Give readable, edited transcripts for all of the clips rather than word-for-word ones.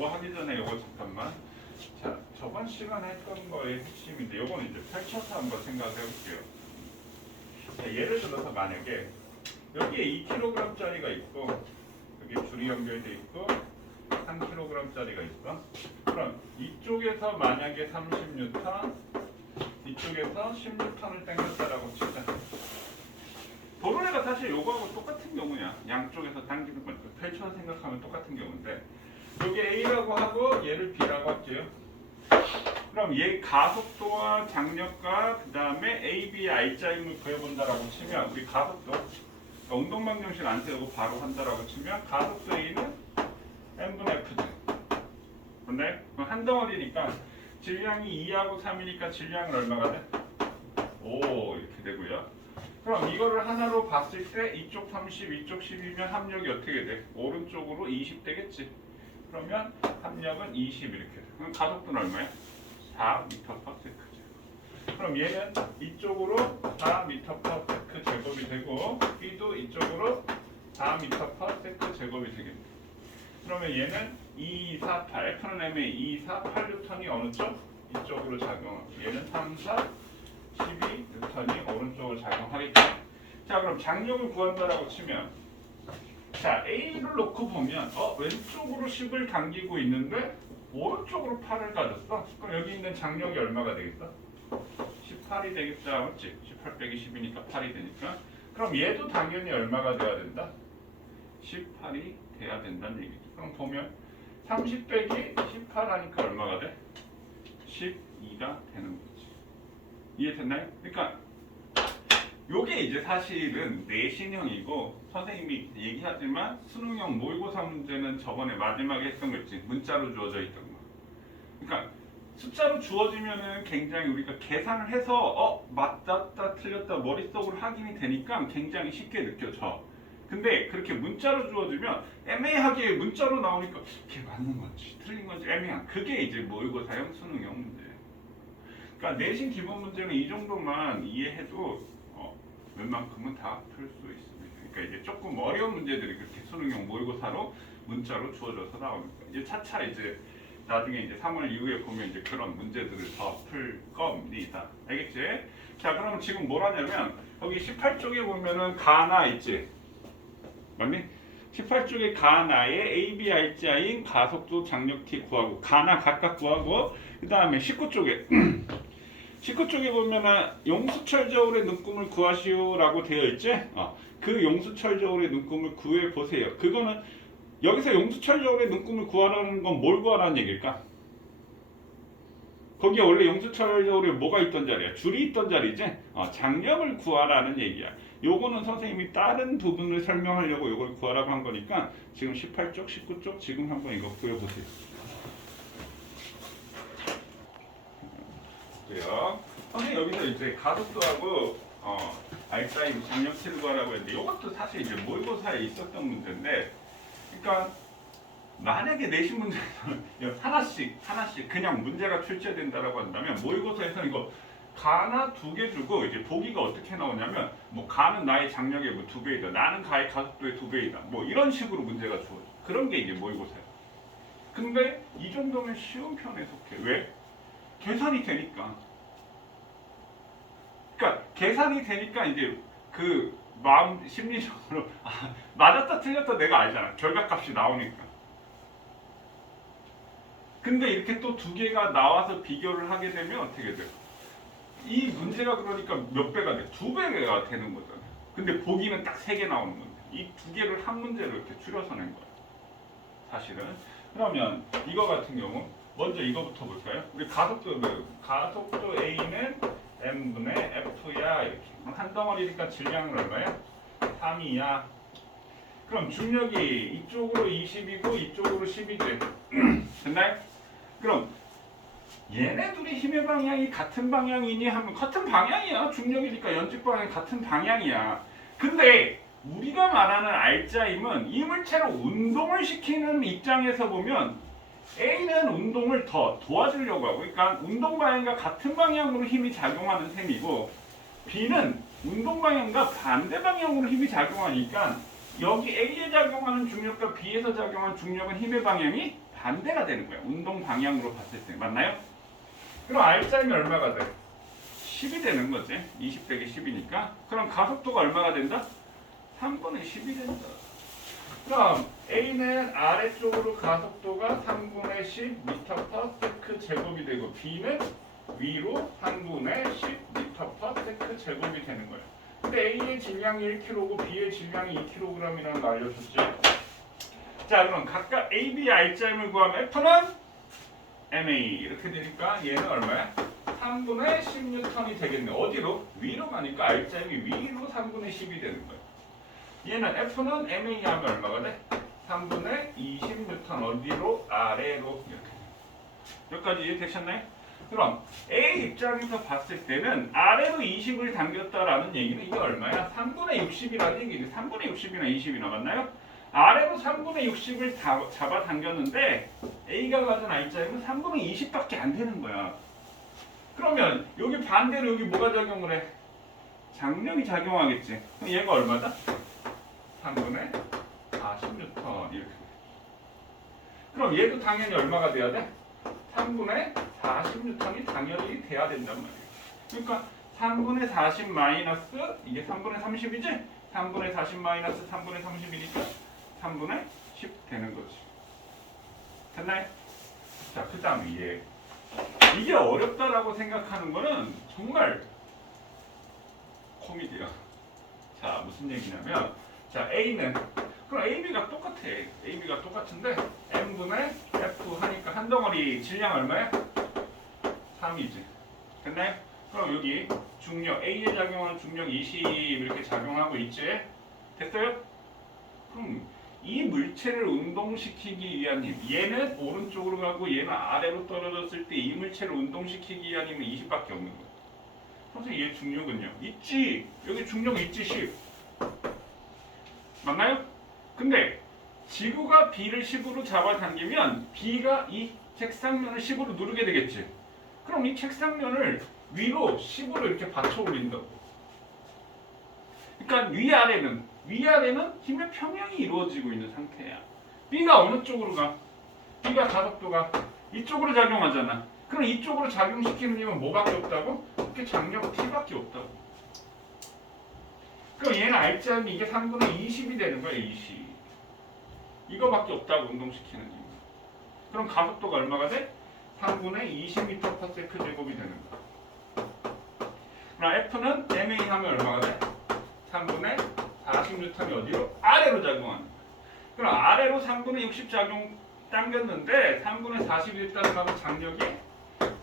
요거 하기 전에 요거 잠깐만. 자, 저번 시간에 했던 거의 핵심인데 요거는 이제 펼쳐서 한번 생각해 볼게요. 자, 예를 들어서 만약에 여기에 2kg짜리가 있고 여기 줄이 연결돼 있고 3kg짜리가 있어. 그럼 이쪽에서 만약에 30N, 이쪽에서 10N을 당겼다라고 치자. 도로래가 사실 요거하고 똑같은 경우야. 양쪽에서 당기는 거니까 펼쳐서 생각하면 똑같은 경우인데 여기 A라고 하고 얘를 B라고 할게요. 그럼 얘 가속도와 장력과 그 다음에 A, B, R자임을 구해본다라고 치면 우리 가속도 운동방정식 안 세우고 바로 한다라고 치면 가속도 A는 n분의 F죠. 근데 한 덩어리니까 질량이 2하고 3이니까 질량은 얼마가 돼? 5 이렇게 되고요. 그럼 이거를 하나로 봤을 때 이쪽 30, 이쪽 10이면 합력이 어떻게 돼? 오른쪽으로 20 되겠지. 그러면 합력은 20 이렇게 돼. 그럼 가속도는 얼마야? 4m/s. 그럼 얘는 이쪽으로 4m/s 제곱이 되고 B도 이쪽으로 4m/s 제곱이 되겠네. 그러면 얘는 2, 4, 8, F는 M의 2, 4, 8N이 어느 쪽? 이쪽으로 작용하고 얘는 3, 4, 12N이 오른쪽으로 작용하겠죠. 자, 그럼 장력을 구한다라고 치면 자, A를 놓고 보면 왼쪽으로 10을 당기고 있는데 오른쪽으로 8을 가졌어. 그럼 여기 있는 장력이 얼마가 되겠어? 18이 되겠다. 맞지? 18 빼기 10이니까 8이 되니까. 그럼 얘도 당연히 얼마가 돼야 된다? 18이 돼야 된다는 얘기죠. 그럼 보면 30 빼기 18 하니까 얼마가 돼? 12가 되는 거지. 이해됐나요? 그러니까 요게 이제 사실은 내신형이고 선생님이 얘기하지만 수능형 모의고사 문제는 저번에 마지막에 했던 거 있지. 문자로 주어져 있던 거. 그러니까 숫자로 주어지면은 굉장히 우리가 계산을 해서 맞았다 틀렸다 머릿속으로 확인이 되니까 굉장히 쉽게 느껴져. 근데 그렇게 문자로 주어지면 애매하게 문자로 나오니까 이게 맞는 건지 틀린 건지 애매한 그게 이제 모의고사형 수능형 문제예요. 그러니까 내신 기본 문제는 이 정도만 이해해도 웬만큼은 다 풀 수 있습니다. 그러니까 이제 조금 어려운 문제들이 그렇게 수능형 모의고사로 문자로 주어져서 나오니까 이제 차차 이제 나중에 이제 3월 이후에 보면 이제 그런 문제들을 더 풀 겁니다. 알겠지? 자, 그러면 지금 뭘 하냐면 여기 18쪽에 보면은 가나 있지? 맞니? 18쪽에 가나의 A, B, R자인 가속도, 장력, T 구하고 가나 각각 구하고 그 다음에 19쪽에 19쪽에 보면은 용수철저울의 눈금을 구하시오라고 되어 있지? 그 용수철저울의 눈금을 구해 보세요. 그거는 여기서 용수철저울의 눈금을 구하라는 건 뭘 구하라는 얘기일까? 거기에 원래 용수철저울에 뭐가 있던 자리야? 줄이 있던 자리지? 장력을 구하라는 얘기야. 요거는 선생님이 다른 부분을 설명하려고 요걸 구하라고 한 거니까 지금 18쪽, 19쪽 지금 한번 이거 구해보세요. 선생님 여기서 이제 가속도하고 R사인 장력치를 구하라고 했는데 이것도 사실 이제 모의고사에 있었던 문제인데, 그러니까 만약에 내신 문제에서는 하나씩 그냥 문제가 출제된다라고 한다면 모의고사에서는 이거 가나 2개 주고 이제 보기가 어떻게 나오냐면 뭐 가는 나의 장력의 뭐 2배이다, 나는 가의 가속도의 2배이다, 뭐 이런 식으로 문제가 주어져. 그런 게 이제 모의고사야. 근데 이 정도면 쉬운 편에 속해. 왜? 계산이 되니까. 그러니까 계산이 되니까 이제 그 마음 심리적으로 맞았다 틀렸다 내가 알잖아. 결과값이 나오니까. 근데 이렇게 또 2개가 나와서 비교를 하게 되면 어떻게 돼요? 이 문제가 그러니까 몇 배가 돼? 2배가 되는 거잖아요. 근데 보기는 딱 3개 나오는 건데 이 2개를 한 문제로 이렇게 줄여서 낸 거예요. 사실은. 그러면 이거 같은 경우 먼저 이거부터 볼까요? 우리 가속도 A는 M분의 F야 이렇게. 한 덩어리니까 질량은 얼마야? 3이야. 그럼 중력이 이쪽으로 20이고 이쪽으로 10이지. 됐나요? 그럼 얘네 둘이 힘의 방향이 같은 방향이니 하면 같은 방향이야. 중력이니까 연직 방향이 같은 방향이야. 근데 우리가 말하는 R자임은 이 물체로 운동을 시키는 입장에서 보면 A는 운동을 더 도와주려고 하고, 그러니까 운동 방향과 같은 방향으로 힘이 작용하는 셈이고 B는 운동 방향과 반대 방향으로 힘이 작용하니까 여기 A에 작용하는 중력과 B에서 작용하는 중력은 힘의 방향이 반대가 되는 거예요. 운동 방향으로 봤을 때. 맞나요? 그럼 R자임이 얼마가 돼? 10이 되는 거지. 20 빼기 10이니까. 그럼 가속도가 얼마가 된다? 3분의 10이 된다. 그럼 A는 아래쪽으로 가속도가 3분의 10m/s 제곱이 되고 B는 위로 3분의 10m/s 제곱이 되는 거예요. 근데 A의 질량이 1kg고 B의 질량이 2kg이라는 거 알려줬지? 자, 그럼 각각 A, B, R자임을 구하면 F는 MA 이렇게 되니까 얘는 얼마야? 3분의 10N이 되겠네. 어디로? 위로 가니까 R자임이 위로 3분의 10이 되는 거예요. 얘는 F는 MA 하면 얼마가 돼? 3분의 20N 어디로? 아래로 이렇게. 여기까지 이해되셨나요? 그럼 A 입장에서 봤을 때는 아래로 20을 당겼다라는 얘기는 이게 얼마야? 3분의 60이라는 얘기지. 3분의 60이나 20이 나왔나요? 아래로 3분의 60을 잡아당겼는데 A가 가진 R자임은 3분의 20밖에 안 되는 거야. 그러면 여기 반대로 여기 뭐가 작용을 해? 장력이 작용하겠지. 그럼 얘가 얼마다? 3분의 40N 이렇게. 그럼 얘도 당연히 얼마가 돼야 돼? 3분의 40N이 당연히 돼야 된단 말이에요. 그러니까 3분의 40 마이너스 이게 3분의 30이지? 3분의 40 마이너스 3분의 30이니까 3분의 10 되는 거지. 됐나요? 자, 그 다음에 얘. 이게 어렵다라고 생각하는 거는 정말 코미디야. 자, 무슨 얘기냐면 자, A는 그럼 AB가 똑같아. AB가 똑같은데 M분의 F 하니까 한 덩어리 질량 얼마야? 3이지. 됐나요? 그럼 여기 중력 A에 작용하는 중력 20 이렇게 작용하고 있지? 됐어요? 그럼 이 물체를 운동시키기 위한 힘 얘는 오른쪽으로 가고 얘는 아래로 떨어졌을 때 이 물체를 운동시키기 위한 힘은 20밖에 없는 거야. 선생님 얘 중력은요? 있지. 여기 중력 있지 10. 맞나요? 근데 지구가 B를 10으로 잡아당기면 B가 이 책상면을 10으로 누르게 되겠지. 그럼 이 책상면을 위로 10으로 이렇게 받쳐 올린다고. 그러니까 위아래는 힘의 평형이 이루어지고 있는 상태야. B가 어느 쪽으로 가? B가 가속도가 이쪽으로 작용하잖아. 그럼 이쪽으로 작용시키는 힘은 뭐밖에 없다고? 이렇게 장력 T밖에 없다고. 그럼 얘는 R자임이 이게 3분의 20이 되는 거야. 20. 이거밖에 없다고 운동시키는 힘. 그럼 가속도가 얼마가 돼? 3분의 20m/s 제곱이 되는 거야. 그럼 F는 MA 하면 얼마가 돼? 3분의 40N이 어디로? 아래로 작용하는 거야. 그럼 아래로 3분의 60 작용 당겼는데 3분의 40이 됐다는 말은 장력이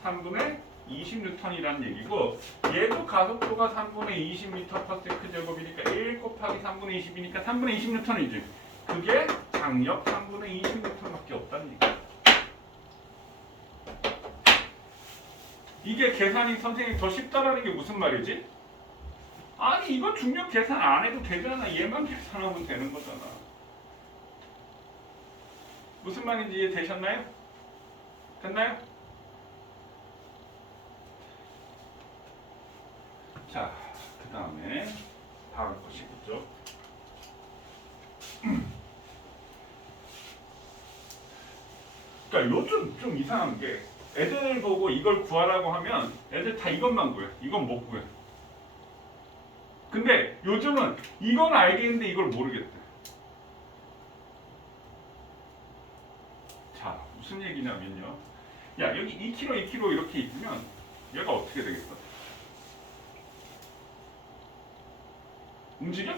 3분의 20N이라는 얘기고 얘도 가속도가 3분의 20m/s 제곱이니까 1 곱하기 3분의 20이니까 3분의 20N이지. 그게 장력 3분의 20N밖에 없다는 얘기야. 이게 계산이 선생님 더 쉽다라는 게 무슨 말이지? 아니 이거 중력 계산 안 해도 되잖아. 얘만 계산하면 되는 거잖아. 무슨 말인지 이해되셨나요? 됐나요? 자, 그 다음에 다음 것이겠죠. 그러니까 요즘 좀 이상한 게 애들 보고 이걸 구하라고 하면 애들 다 이것만 구해. 이건 못 구해. 근데 요즘은 이건 알겠는데 이걸 모르겠대. 자, 무슨 얘기냐면요. 야, 여기 2kg, 2kg 이렇게 있으면 얘가 어떻게 되겠어? 움직여?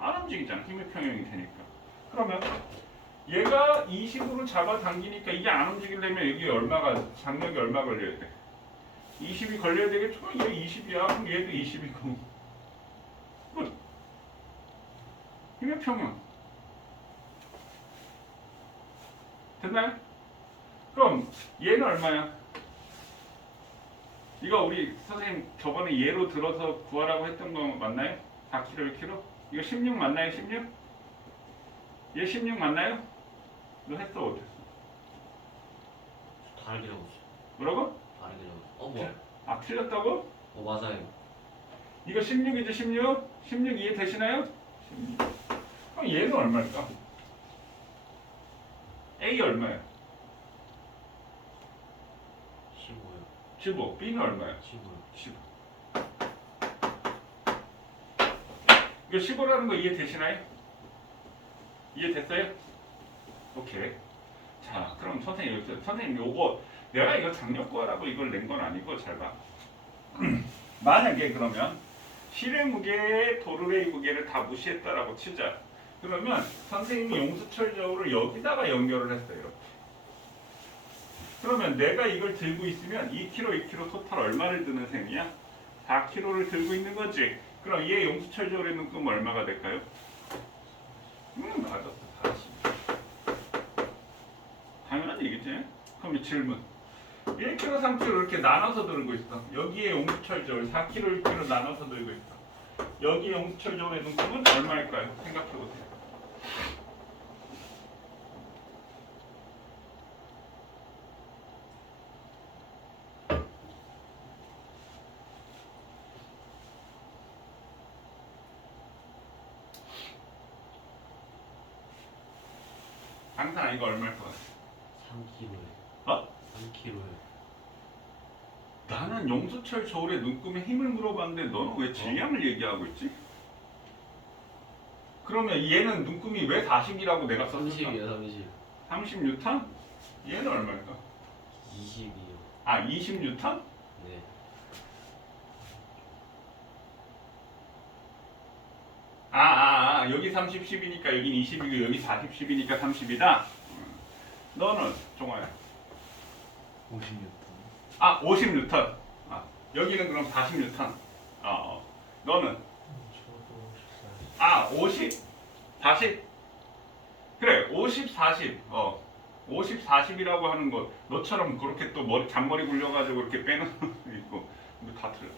안 움직이잖아. 힘의 평형이 되니까. 그러면 얘가 20으로 잡아당기니까 이게 안 움직이려면 여기 얼마가 장력이 얼마 걸려야 돼? 20이 걸려야 되겠죠? 얘 20이야. 그럼 얘도 20이고. 끝. 힘의 평형. 됐나요? 그럼 얘는 얼마야? 이거 우리 선생님 저번에 예로 들어서 구하라고 했던 거 맞나요? 4kg, 1kg? 이거 16 맞나요? 16? 얘 16 맞나요? 너 했어 어땠어? 다르게 적었어. 뭐라고? 다르게 적었어. 뭐야? 아 틀렸다고? 맞아요. 이거 16이죠 16? 16 이해 되시나요? 16. 그럼 얘는 얼마일까? A 얼마야? 15요. 15. B는 얼마야? 15요. 15. 이거 15라는 거 이해되시나요? 이해됐어요? 오케이. 자, 그럼 선생님 요거 내가 이거 작년 거라고 이걸 낸 건 아니고 잘 봐. 만약에 그러면 실의 무게, 도르래의 무게를 다 무시했다라고 치자. 그러면 선생님이 용수철저울을 여기다가 연결을 했어요. 이렇게. 그러면 내가 이걸 들고 있으면 2kg, 2kg 토탈 얼마를 드는 셈이야? 4kg를 들고 있는 거지. 그럼 얘 용수철저울의 눈금 얼마가 될까요? 맞았어. 40. 당연한 얘기지. 그럼 이 질문. 1kg, 3kg 이렇게 나눠서 들고 있어. 여기에 용수철저울 4kg, 1kg 나눠서 들고 있어. 여기 용수철저울의 눈금은 얼마일까요? 생각해보세요. 항상 이거 얼마일 것 같아? 3kg요. 어? 3kg요. 나는 용수철 저울의 눈금의 힘을 물어봤는데 너는 왜 질량을 얘기하고 있지? 그러면 얘는 눈금이 왜 40이라고 내가 썼을까? 30이요. 30. 30뉴턴? 얘는 얼마일까? 20이요. 아 20뉴턴? 네. 여기 30, 10이니까 여긴 20이고 여기 40, 10이니까 30이다? 너는 종아야 50뉴턴. 50뉴턴 여기는 그럼 40뉴턴 너는? 저도 50? 40? 그래 50, 40 50, 40이라고 하는 거 너처럼 그렇게 또 잔머리 굴려가지고 이렇게 빼는 것도 있고 근데 다 틀려.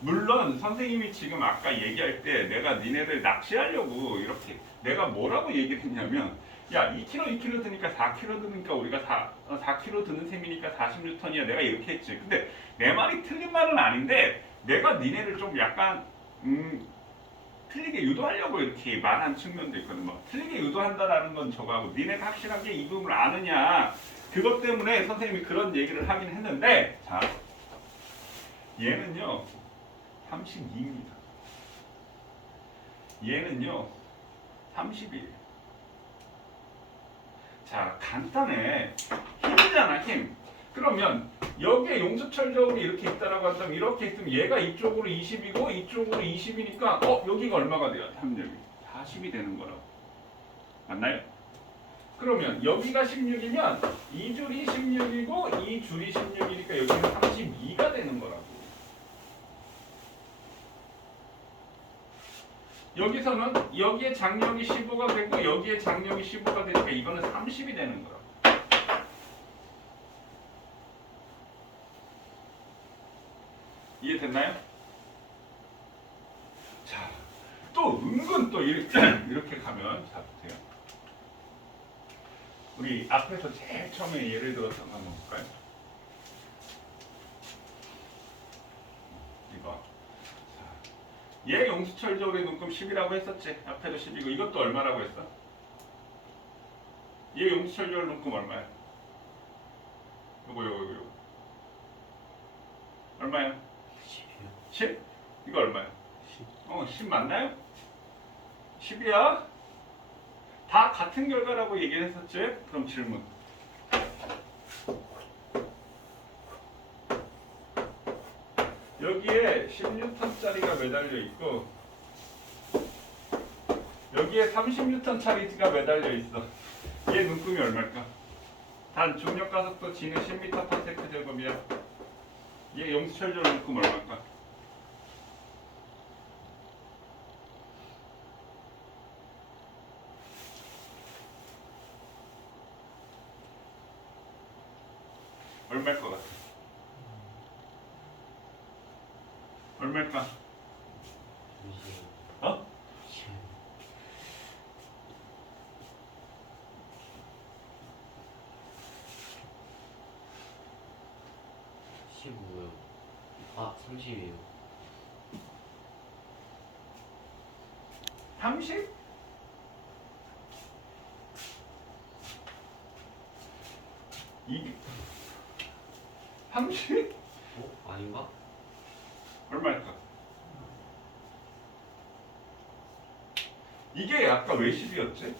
물론 선생님이 지금 아까 얘기할 때 내가 니네들 낚시하려고 이렇게 내가 뭐라고 얘기를 했냐면 야 2kg 2kg 드니까 4kg 드니까 우리가 4kg 드는 셈이니까 40뉴턴이야 내가 이렇게 했지. 근데 내 말이 틀린 말은 아닌데 내가 니네를 좀 약간 틀리게 유도하려고 이렇게 말한 측면도 있거든. 뭐 틀리게 유도한다라는 건 저거하고 니네가 확실하게 이 부분을 아느냐 그것 때문에 선생님이 그런 얘기를 하긴 했는데 자 얘는요 32입니다. 얘는요 31. 자 간단해. 힘이잖아 힘. 그러면 여기에 용수철 저울이 이렇게 있다라고 한다면 이렇게 있으면 얘가 이쪽으로 20이고 이쪽으로 20이니까 여기가 얼마가 돼요? 합력이 40이 되는 거라고. 맞나요? 그러면 여기가 16이면 이 줄이 16이고 이 줄이 16이니까 여기는 32가 되는 거라고. 여기서는 여기에 장력이 15가 되고 여기에 장력이 15가 되니까 이거는 30이 되는 거라고. 이해됐나요? 자, 또 은근 또 이렇게 가면 자 보세요. 우리 앞에서 제일 처음에 예를 들어서 한번 볼까요? 이거. 자, 얘 용수철 저울의 눈금 10이라고 했었지. 앞에도 10이고 이것도 얼마라고 했어? 얘 용수철 저울 눈금 얼마야? 요거. 얼마야? 10이요. 10? 이거 얼마야? 10. 10 맞나요? 10이야? 다 같은 결과라고 얘기를 했었지? 그럼 질문. 여기에 10N짜리가 매달려 있고 여기에 30N짜리가 매달려 있어. 얘 눈금이 얼마일까? 단 중력 가속도 g는 10m/s 제곱이야. 얘 용수철저울 눈금 얼마일까? 얼마일 것 같아? 얼마일까? 잠시만요. 어? 15요. 30이에요. 30? 이게 30? 아닌가? 얼마일까? 이게 아까 왜 10이었지?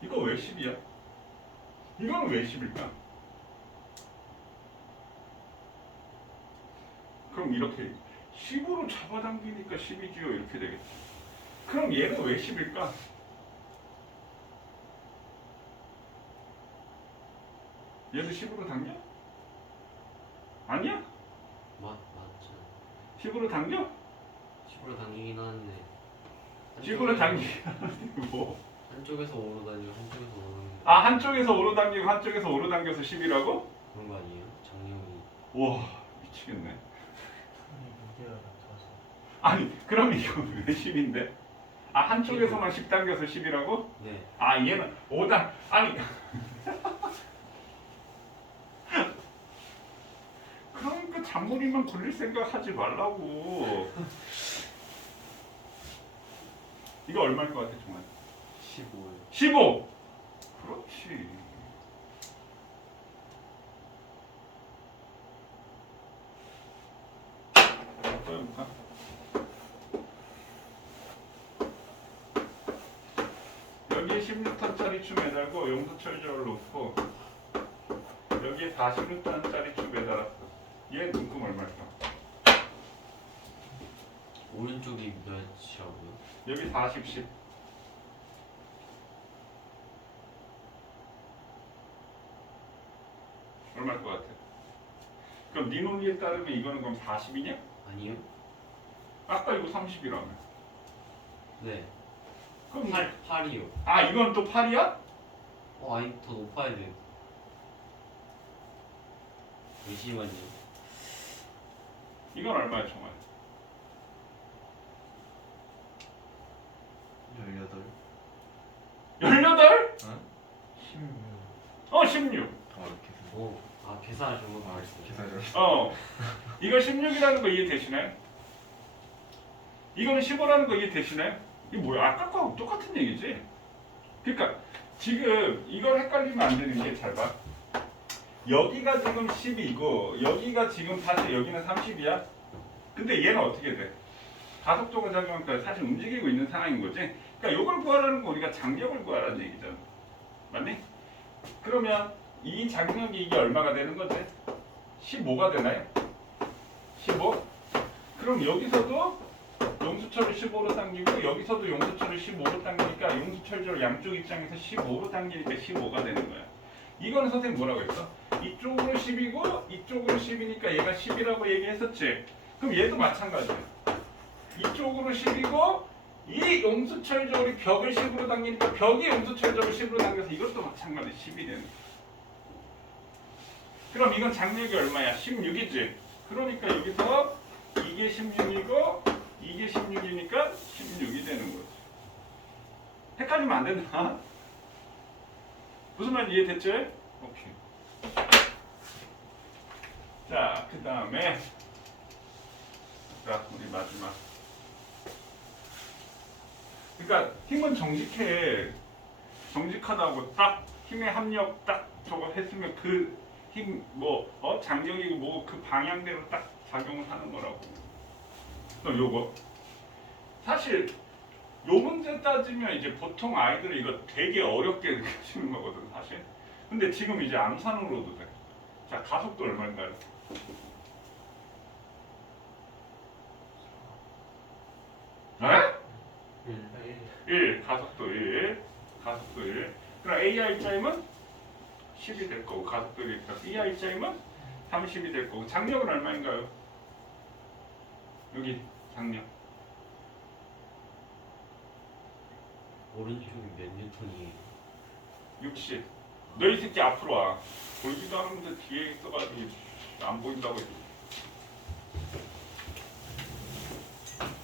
이거 왜 10이야? 이거는 왜 10일까? 그럼 이렇게 10으로 잡아당기니까 10이지요 이렇게 되겠지. 그럼 얘는 왜 10일까? 얘도 10으로 당겨? 아니야? 맞죠. 10으로 당겨? 10으로 당기긴 하는데 10으로 당기고 뭐? 한쪽에서 오로 다니고 한쪽에서 오로 다니고 아 한쪽에서 오로 당기고 한쪽에서 오로 당겨서 10이라고? 그런 거 아니에요? 장룡이 와 미치겠네. 문제가 같아서. 아니 그럼 이건 왜 10인데? 아 한쪽에서만 10 당겨서 10이라고? 네. 아 얘는 5당 아니 그러니까 잔머리만 굴릴 생각 하지 말라고. 이거 얼마일 것 같아 정말? 15요. 15! 그렇지. 또 해볼까? 여기에 16톤짜리 추 매달고 용수철저를 놓고 여기에 46톤짜리 추 매달았어. 얘 눈금 얼마일까? 오른쪽이 몇이라고요? 여기 40, 10. 얼마일 것 같아? 그럼 네 논리에 따르면 이거는 그럼 40이냐? 아니요? 아까 이거 30이라며. 네. 그럼 8이요. 아 이건 또 8이야? 아니 더 높아야 돼요. 잠시만요. 이건 얼마야 정말? 18. 18? 16. 어 16. 이렇게 오, 계산을 잘못 말했어요. 계산을. 이거 16이라는 거 이해되시나요? 이거는 15라는 거 이해되시나요? 이게 뭐야? 아까 거하고 똑같은 얘기지? 그러니까 지금 이걸 헷갈리면 안 되는 게 잘 봐. 여기가 지금 10이고 여기가 지금 사실 여기는 30이야. 근데 얘는 어떻게 돼? 가속도가 작용하니까 사실 움직이고 있는 상황인 거지. 그러니까 이걸 구하라는 거 우리가 장력을 구하라는 얘기잖아. 맞니? 그러면 이 장력이 이게 얼마가 되는 거지? 15가 되나요? 15? 그럼 여기서도 용수철을 15로 당기고 여기서도 용수철을 15로 당기니까 용수철절 양쪽 입장에서 15로 당기니까 15가 되는 거야. 이거는 선생님 뭐라고 했어? 이쪽으로 10이고 이쪽으로 10이니까 얘가 10이라고 얘기했었지. 그럼 얘도 마찬가지야. 이쪽으로 10이고 이 용수철절이 벽을 10으로 당기니까 벽이 용수철절을 10으로 당겨서 이것도 마찬가지 10이 되는 거야. 그럼 이건 장력이 얼마야? 16이지. 그러니까 여기서 이게 16이고 이게 16이니까 16이 되는 거지. 헷갈리면 안 된다. 무슨 말인지 이해됐죠? 오케이. 자, 그 다음에 자, 우리 마지막. 그러니까 힘은 정직해. 정직하다고 딱 힘의 합력 딱 저거 했으면 그 힘 장력이고 뭐 그 방향대로 딱 작용을 하는 거라고. 그럼 요거 사실 요 문제 따지면 이제 보통 아이들은 이거 되게 어렵게 느껴지는 거거든 사실. 근데 지금 이제 암산으로도 돼. 자 가속도 얼마인가요? 1 가속도 1 가속도 1. 그럼 AR자임은 10이 될 거고 가속도 1이니까 BR자임은 30이 될 거고 장력은 얼마인가요? 여기 장력 오른쪽이 몇 뉴턴이에요? 60. 너 이 새끼 앞으로 와. 보이지도 않는데 뒤에 있어가지고 안 보인다고 해서.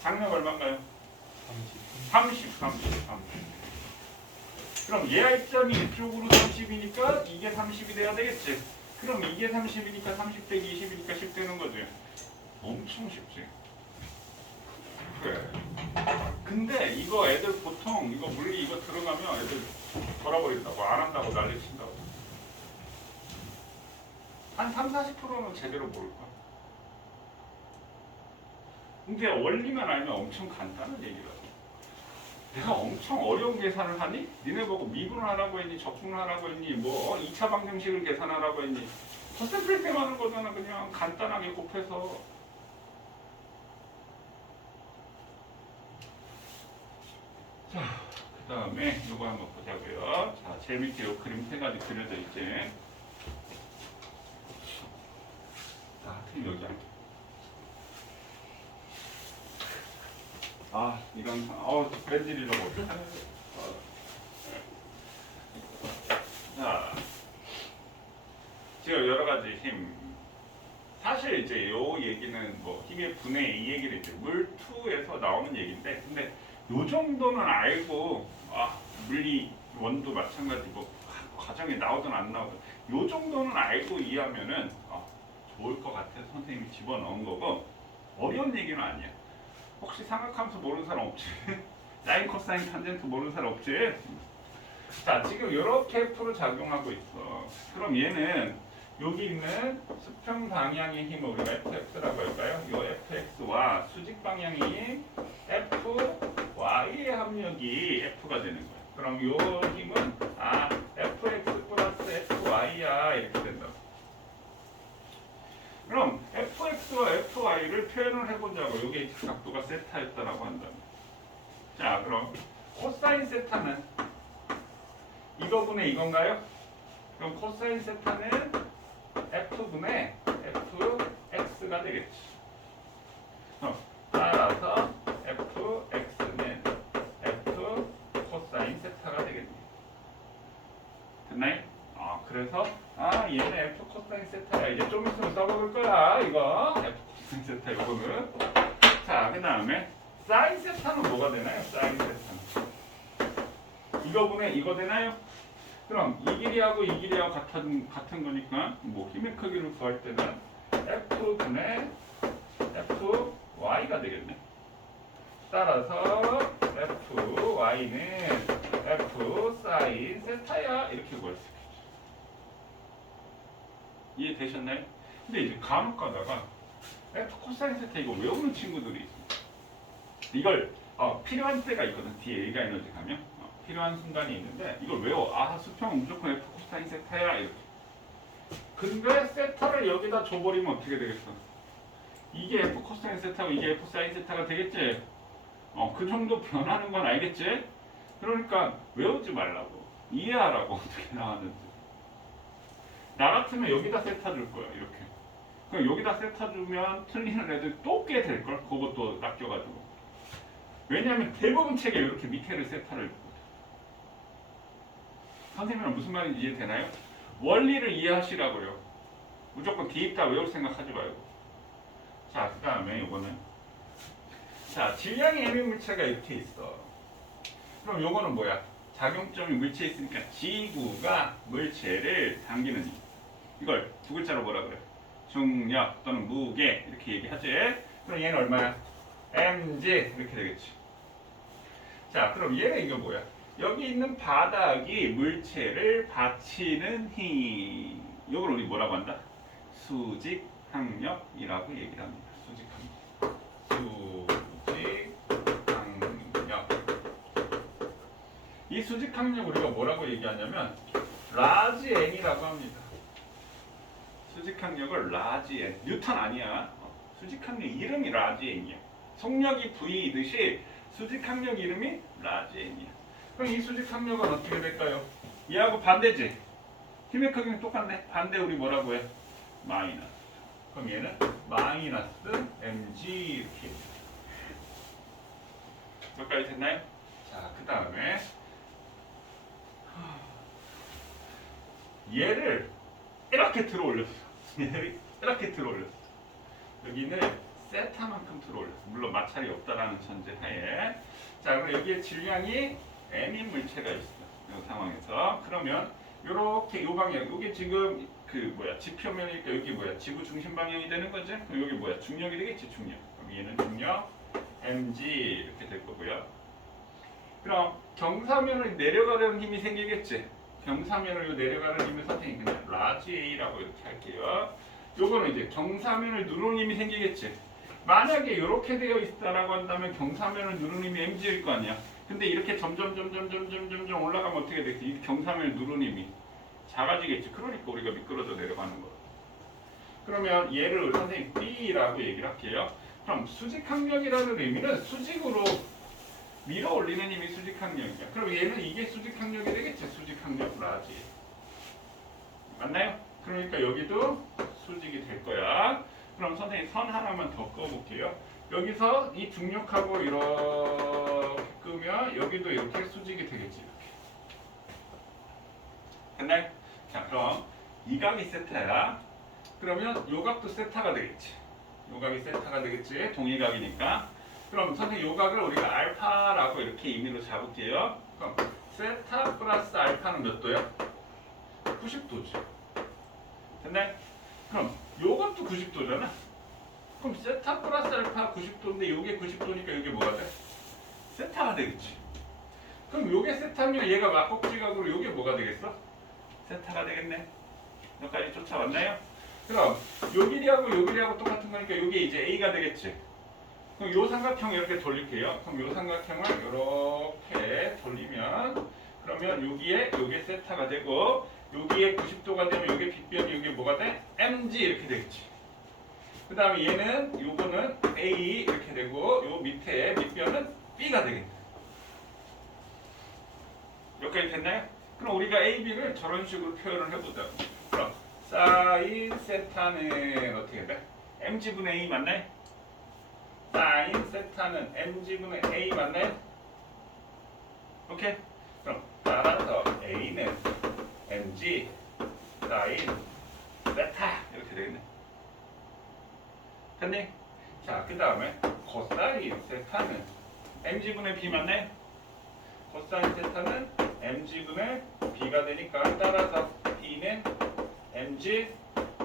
장력 얼마인가요? 30. 그럼 얘할점이 이쪽으로 30이니까 이게 30이 돼야 되겠지. 그럼 이게 30이니까 30 빼기 20이니까 10 되는 거지. 엄청 쉽지. 그래. 근데 이거 애들 보통 이거 물리 이거 들어가면 애들 돌아버린다고 안 한다고 난리 친다고. 한 30-40%는 제대로 모를 거야. 근데 원리만 알면 엄청 간단한 얘기라고. 내가 엄청 어려운 계산을 하니? 니네 보고 미분을 하라고 했니? 적분을 하라고 했니? 뭐 2차 방정식을 계산하라고 했니? 덧셈 뺄 때만 하는 거잖아. 그냥 간단하게 곱해서. 자, 그 다음에 이거 한번 보자고요. 자, 제일 밑에 요 그림 3가지 그려져 있지. 자, 하여튼 여기 이건 뺀질이라고. 자, 지금 여러 가지 힘. 사실 이제 요 얘기는 뭐 힘의 분해 이 얘기를 이제 물2에서 나오는 얘기인데, 근데 요 정도는 알고 물리 원도 마찬가지고 과정에 나오든 안 나오든 요 정도는 알고 이해하면은 좋을 것 같아서 선생님이 집어넣은 거고 어려운 얘기는 아니야. 혹시 삼각함수 모르는 사람 없지? 사인, 코사인, 탄젠트 모르는 사람 없지? 자, 지금 이렇게 F로 작용하고 있어. 그럼 얘는 여기 있는 수평 방향의 힘을 우리가 FX라고 할까요? 이 FX와 수직 방향의 힘 FY의 합력이 F가 되는 거야. 그럼 이 힘은 FX 플러스 FY야 이렇게 된다고. 그럼 fx와 fy를 표현을 해보자고. 여기 각도가 세타였다라고 한다면. 자, 그럼 코사인 세타는 이거분의 이건가요? 그럼 코사인 세타는 f분의 fx가 되겠지. 따라서 fx는 f 코사인 세타가 되겠네. 됐나요? 그래서 얘는 f 코사인 세타야. 이제 좀 있으면 써먹을 거야 이거 f 코사인 세타 이거는. 자, 그 다음에 사인 세타는 뭐가 되나요? 사인 세타는 이거분의 이거 되나요? 그럼 이 길이하고 이 길이하고 같은 거니까 뭐 힘의 크기를 구할 때는 f분의 fy가 되겠네. 따라서 fy는 f 사인 세타야 이렇게 구할 수 있겠죠. 이해되셨나요? 근데 이제 간혹 가다가 f 코사인 세타 이거 외우는 친구들이 있습니다. 이걸 필요한 때가 있거든. 뒤에 A가 에너지 가면 필요한 순간이 있는데 이걸 외워. 수평은 무조건 f 코사인 세타야 이렇게. 근데 세타를 여기다 줘버리면 어떻게 되겠어? 이게 f 코사인 세타고 이게 f 사인 세타가 되겠지? 그 정도 변하는 건 알겠지? 그러니까 외우지 말라고. 이해하라고. 어떻게 나왔는지. 나 같으면 여기다 세타 줄 거야 이렇게. 그럼 여기다 세타 주면 틀리는 애들 또 꽤 될걸? 그것도 낚여가지고. 왜냐하면 대부분 책에 이렇게 밑에를 세타를 줬거든. 선생님은 무슨 말인지 이해되나요? 원리를 이해하시라고요. 무조건 뒤입다 외울 생각하지 말고. 자, 그 다음에 이거는 자, 질량이 M인 물체가 이렇게 있어. 그럼 요거는 뭐야? 작용점이 물체에 있으니까 지구가 물체를 당기는 힘. 이걸 두 글자로 뭐라 그래? 중력 또는 무게 이렇게 얘기하지. 그럼 얘는 얼마야? mg 이렇게 되겠지. 자, 그럼 얘는 이거 뭐야? 여기 있는 바닥이 물체를 받치는 힘. 이걸 우리 뭐라고 한다? 수직 항력이라고 얘기를 합니다. 수직 항력. 이 수직 항력 우리가 뭐라고 얘기하냐면 라지 n이라고 합니다. 수직 항력을 라지 n. 뉴턴 아니야. 수직 항력 이름이 라지 n이야. 속력이 V이듯이 수직 항력 이름이 라지 n이야. 그럼 이 수직 항력은 어떻게 될까요? 얘하고 반대지. 힘의 크기는 똑같네. 반대 우리 뭐라고 해? 마이너스. 그럼 얘는 마이너스 mg 이렇게. 여기까지 됐나요? 자, 그 다음에 얘를 이렇게 들어 올렸어. 얘를 이렇게 들어 올렸어. 여기는 세타만큼 들어 올렸어. 물론 마찰이 없다라는 전제 하에. 자, 그럼 여기에 질량이 m인 물체가 있어. 이 상황에서. 그러면 요렇게 요 방향, 요게 지금 지표면이니까 여기 뭐야? 지구 중심 방향이 되는 거지? 그럼 여기 뭐야? 중력이 되겠지, 중력. 그럼 얘는 중력 mg 이렇게 될 거고요. 그럼 경사면을 내려가려는 힘이 생기겠지. 경사면을 내려가는 힘을 선생님이 그냥 라지 A라고 이렇게 할게요. 요거는 이제 경사면을 누르는 힘이 생기겠지. 만약에 이렇게 되어 있다라고 한다면 경사면을 누르는 힘이 mg일 거 아니야. 근데 이렇게 점점 올라가면 어떻게 되겠지? 이 경사면을 누르는 힘이 작아지겠지. 그러니까 우리가 미끄러져 내려가는 거야. 그러면 얘를 선생님 B라고 얘기를 할게요. 그럼 수직항력이라는 의미는 수직으로 밀어 올리는 힘이 수직항력이야. 그럼 얘는 이게 수직항력이 되겠지. 수직항력 라지. 맞나요? 그러니까 여기도 수직이 될 거야. 그럼 선생님 선 하나만 더 그어볼게요. 여기서 이 중력하고 이렇게 끄면 여기도 이렇게 수직이 되겠지. 이렇게. 됐나요? 자, 그럼 이 각이 세타야. 그러면 요 각도 세타가 되겠지. 요 각이 세타가 되겠지. 동일각이니까. 그럼 선생님 요 각을 우리가 알파라고 이렇게 임의로 잡을게요. 그럼 세타 플러스 알파는 몇 도야? 90도지. 됐나요? 그럼 요것도 90도잖아. 그럼 세타 플러스 알파 90도인데 요게 90도니까 요게 뭐가 돼? 세타가 되겠지. 그럼 요게 세타면 얘가 막꼭지각으로 요게 뭐가 되겠어? 세타가 되겠네. 여기까지 쫓아왔나요? 그럼 요 길이하고 요 길이하고 똑같은 거니까 요게 이제 A가 되겠지. 그럼 요 삼각형 이렇게 돌릴게요. 그럼 요 삼각형을 이렇게 돌리면 그러면 여기에 요게 세타가 되고 여기에 90도가 되면 요게 빗변이 요게 뭐가 돼? mg 이렇게 되겠지. 그 다음에 얘는 요거는 A 이렇게 되고 요 밑에 밑변은 B가 되겠네. 여기까지 됐나요? 그럼 우리가 A, B를 저런 식으로 표현을 해보자. 그럼 사인 세타는 어떻게 돼? mg분의 A 맞나요? 사인 세타는 mg분의 A 맞나요? 오케이? 그럼 따라서 A는 mg 사인 세타 이렇게 되겠네. 됐니? 자, 그 다음에 코사인 세타는 mg분의 b 맞나요? 코사인 세타는 mg분의 b가 되니까 따라서 b는 mg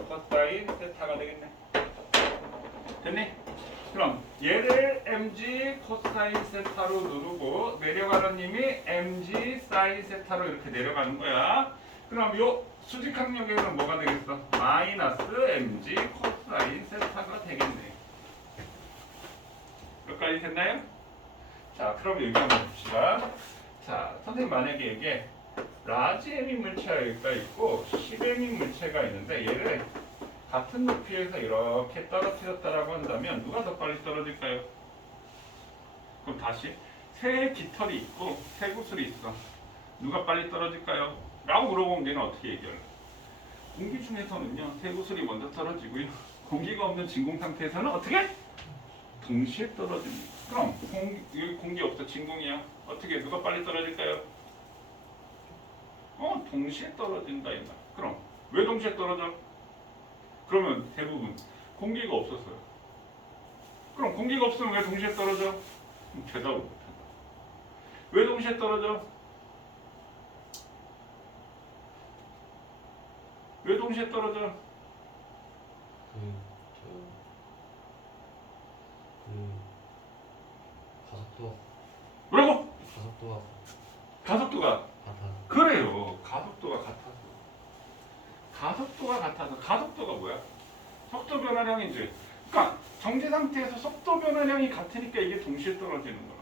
코사인 세타가 되겠네. 됐니? 그럼 얘를 mg 코사인 세타로 누르고 내려가는 힘이 mg 사인 세타로 이렇게 내려가는 거야. 그럼 요 수직항력에는 뭐가 되겠어? 마이너스 mg 코사인 세타가 되겠네. 여기까지 됐나요? 자, 그럼 여기 한번 봅시다. 자, 선생님 만약에 이게 라지 m인 물체가 있고 10m인 물체가 있는데 얘를 같은 높이에서 이렇게 떨어뜨렸다라고 한다면 누가 더 빨리 떨어질까요? 그럼 다시 새 깃털이 있고 새 구슬이 있어. 누가 빨리 떨어질까요? 라고 물어보면 얘는 어떻게 얘기할래? 공기 중에서는요 새 구슬이 먼저 떨어지고요 공기가 없는 진공 상태에서는 어떻게? 동시에 떨어집니다. 그럼 여기 공기 없어 진공이야. 어떻게 누가 빨리 떨어질까요? 동시에 떨어진다 이 말. 그럼 왜 동시에 떨어져? 그러면 대부분 공기가 없었어요. 그럼 공기가 없으면 왜 동시에 떨어져? 대답을 못한다. 왜 동시에 떨어져? 왜 동시에 떨어져? 가속도 뭐라고? 가속도가 가속도가 같아. 그래요. 가속도가 같아서. 가속도가 뭐야? 속도 변화량이지. 그러니까 정지 상태에서 속도 변화량이 같으니까 이게 동시에 떨어지는 거야.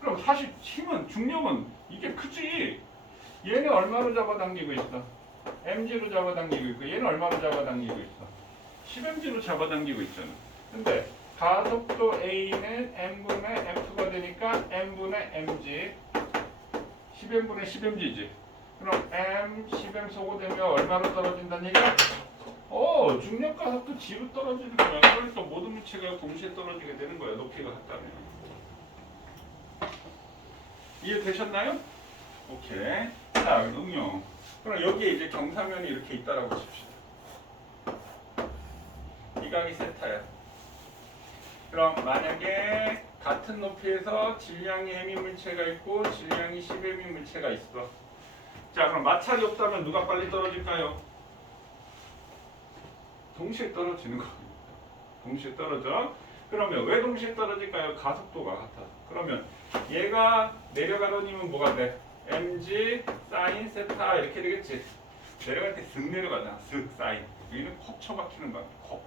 그럼 사실 힘은 중력은 이게 크지. 얘는 얼마로 잡아당기고 있어? mg로 잡아당기고 있고 얘는 얼마로 잡아당기고 있어? 10mg로 잡아당기고 있잖아. 근데 가속도 A는 m분의 F가 되니까 m분의 mg 10m분의 10mg지. 그럼 m 10m 소거되면 얼마로 떨어진다는 얘기야? 중력 가속도 G로 떨어지는 거야. 그러니까 모든 물체가 동시에 떨어지게 되는 거야. 높이가 같다면. 이해되셨나요? 오케이. 자, 응용. 그럼 여기에 이제 경사면이 이렇게 있다라고 칩시다. 이 각이 세타야. 그럼 만약에 같은 높이에서 질량이 m인 물체가 있고 질량이 10m인 물체가 있어. 자, 그럼 마찰이 없다면 누가 빨리 떨어질까요? 동시에 떨어지는 겁니다. 동시에 떨어져. 그러면 왜 동시에 떨어질까요? 가속도가 같아서. 그러면 얘가 내려가던 힘은 뭐가 돼? mg 사인 세타 이렇게 되겠지. 내려갈 때 슥 내려가잖아. 슥 사인. 여기는 콕 쳐박히는 거야. 콕.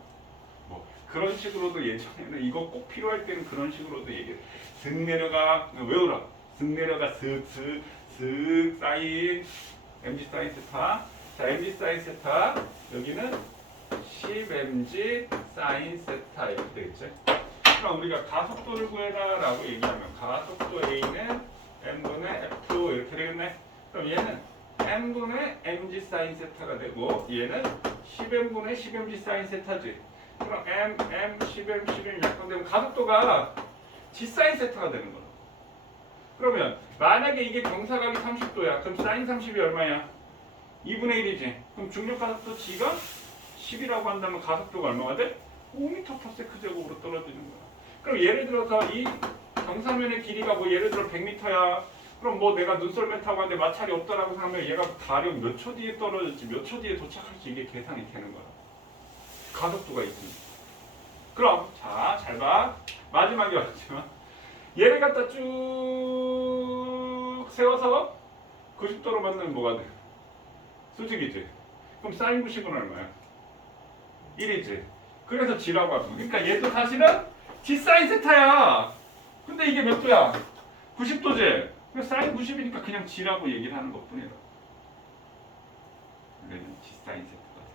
뭐 그런 식으로도 예전에는 이거 꼭 필요할 때는 그런 식으로도 얘기해. 슥 내려가 외우라. 슥 내려가 슥 사인 mg 사인 세타. 자 mg 사인 세타 여기는 10mg 사인 세타 이렇게 되겠지. 그럼 우리가 가속도를 구해라라고 얘기하면 가속도 A는 m분의 F 이렇게 되겠네. 그럼 얘는 m분의 mg 사인 세타가 되고 얘는 10m분의 10mg 사인 세타지. 그럼 m, 10m, 11 약분되면 가속도가 g 사인 세타가 되는 거야. 그러면 만약에 이게 경사각이 30도야. 그럼 사인 30이 얼마야? 2분의 1이지. 그럼 중력 가속도 g가 10이라고 한다면 가속도가 얼마가 돼? 5m/s 제곱으로 떨어지는 거야. 그럼 예를 들어서 이 경사면의 길이가 뭐 예를 들어 100m야. 그럼 뭐 내가 눈썰매 타고 왔는데 마찰이 없다라고 생각하면 얘가 가령 몇 초 뒤에 떨어질지 몇 초 뒤에 도착할지 이게 계산이 되는 거야. 가속도가 있으니까. 그럼 자, 잘 봐. 마지막에 왔지만 얘를 갖다 쭉 세워서 90도로 만들면 뭐가 돼? 수직이지. 그럼 사인 90은 얼마야? 1이지. 그래서 G라고 하고. 그러니까 얘도 사실은 G 사인 세타야. 근데 이게 몇 도야? 90도지. 그래서 사인 90이니까 그냥 G라고 얘기를 하는 것 뿐이다. 여기는 G 사인 세타가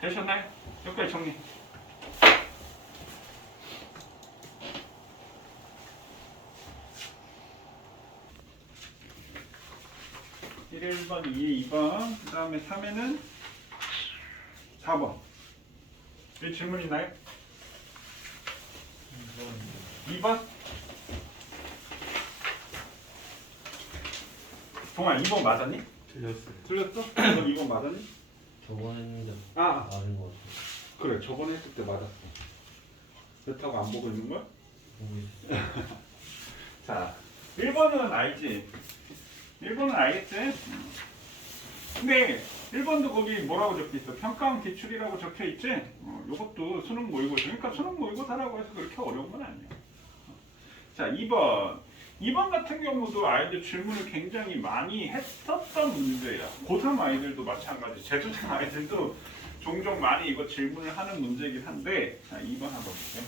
돼. 되셨나요? 여기까지 정리. 1번, 2, 2번, 그 다음에 3에는 4번. 이 질문 있나요? 2번? 동아 2번 맞았니? 틀렸어요. 틀렸어? 너 2번 맞았니? 저번 했는데 아 맞은 거 같아요. 그래 저번에 했을 때 맞았어. 그렇다고 안 보고 있는 거야? 모르겠어요. 자 1번은 알지? 1번은 알겠지? 근데 1번도 거기 뭐라고 적혀있어? 평가원 기출이라고 적혀있지? 요것도 수능 모의고사. 그러니까 수능 모의고사라고 해서 그렇게 어려운 건 아니야. 자 2번 같은 경우도 아이들 질문을 굉장히 많이 했었던 문제야. 고3 아이들도 마찬가지. 재수생 아이들도 종종 많이 이거 질문을 하는 문제이긴 한데 자 2번 한번 볼게요.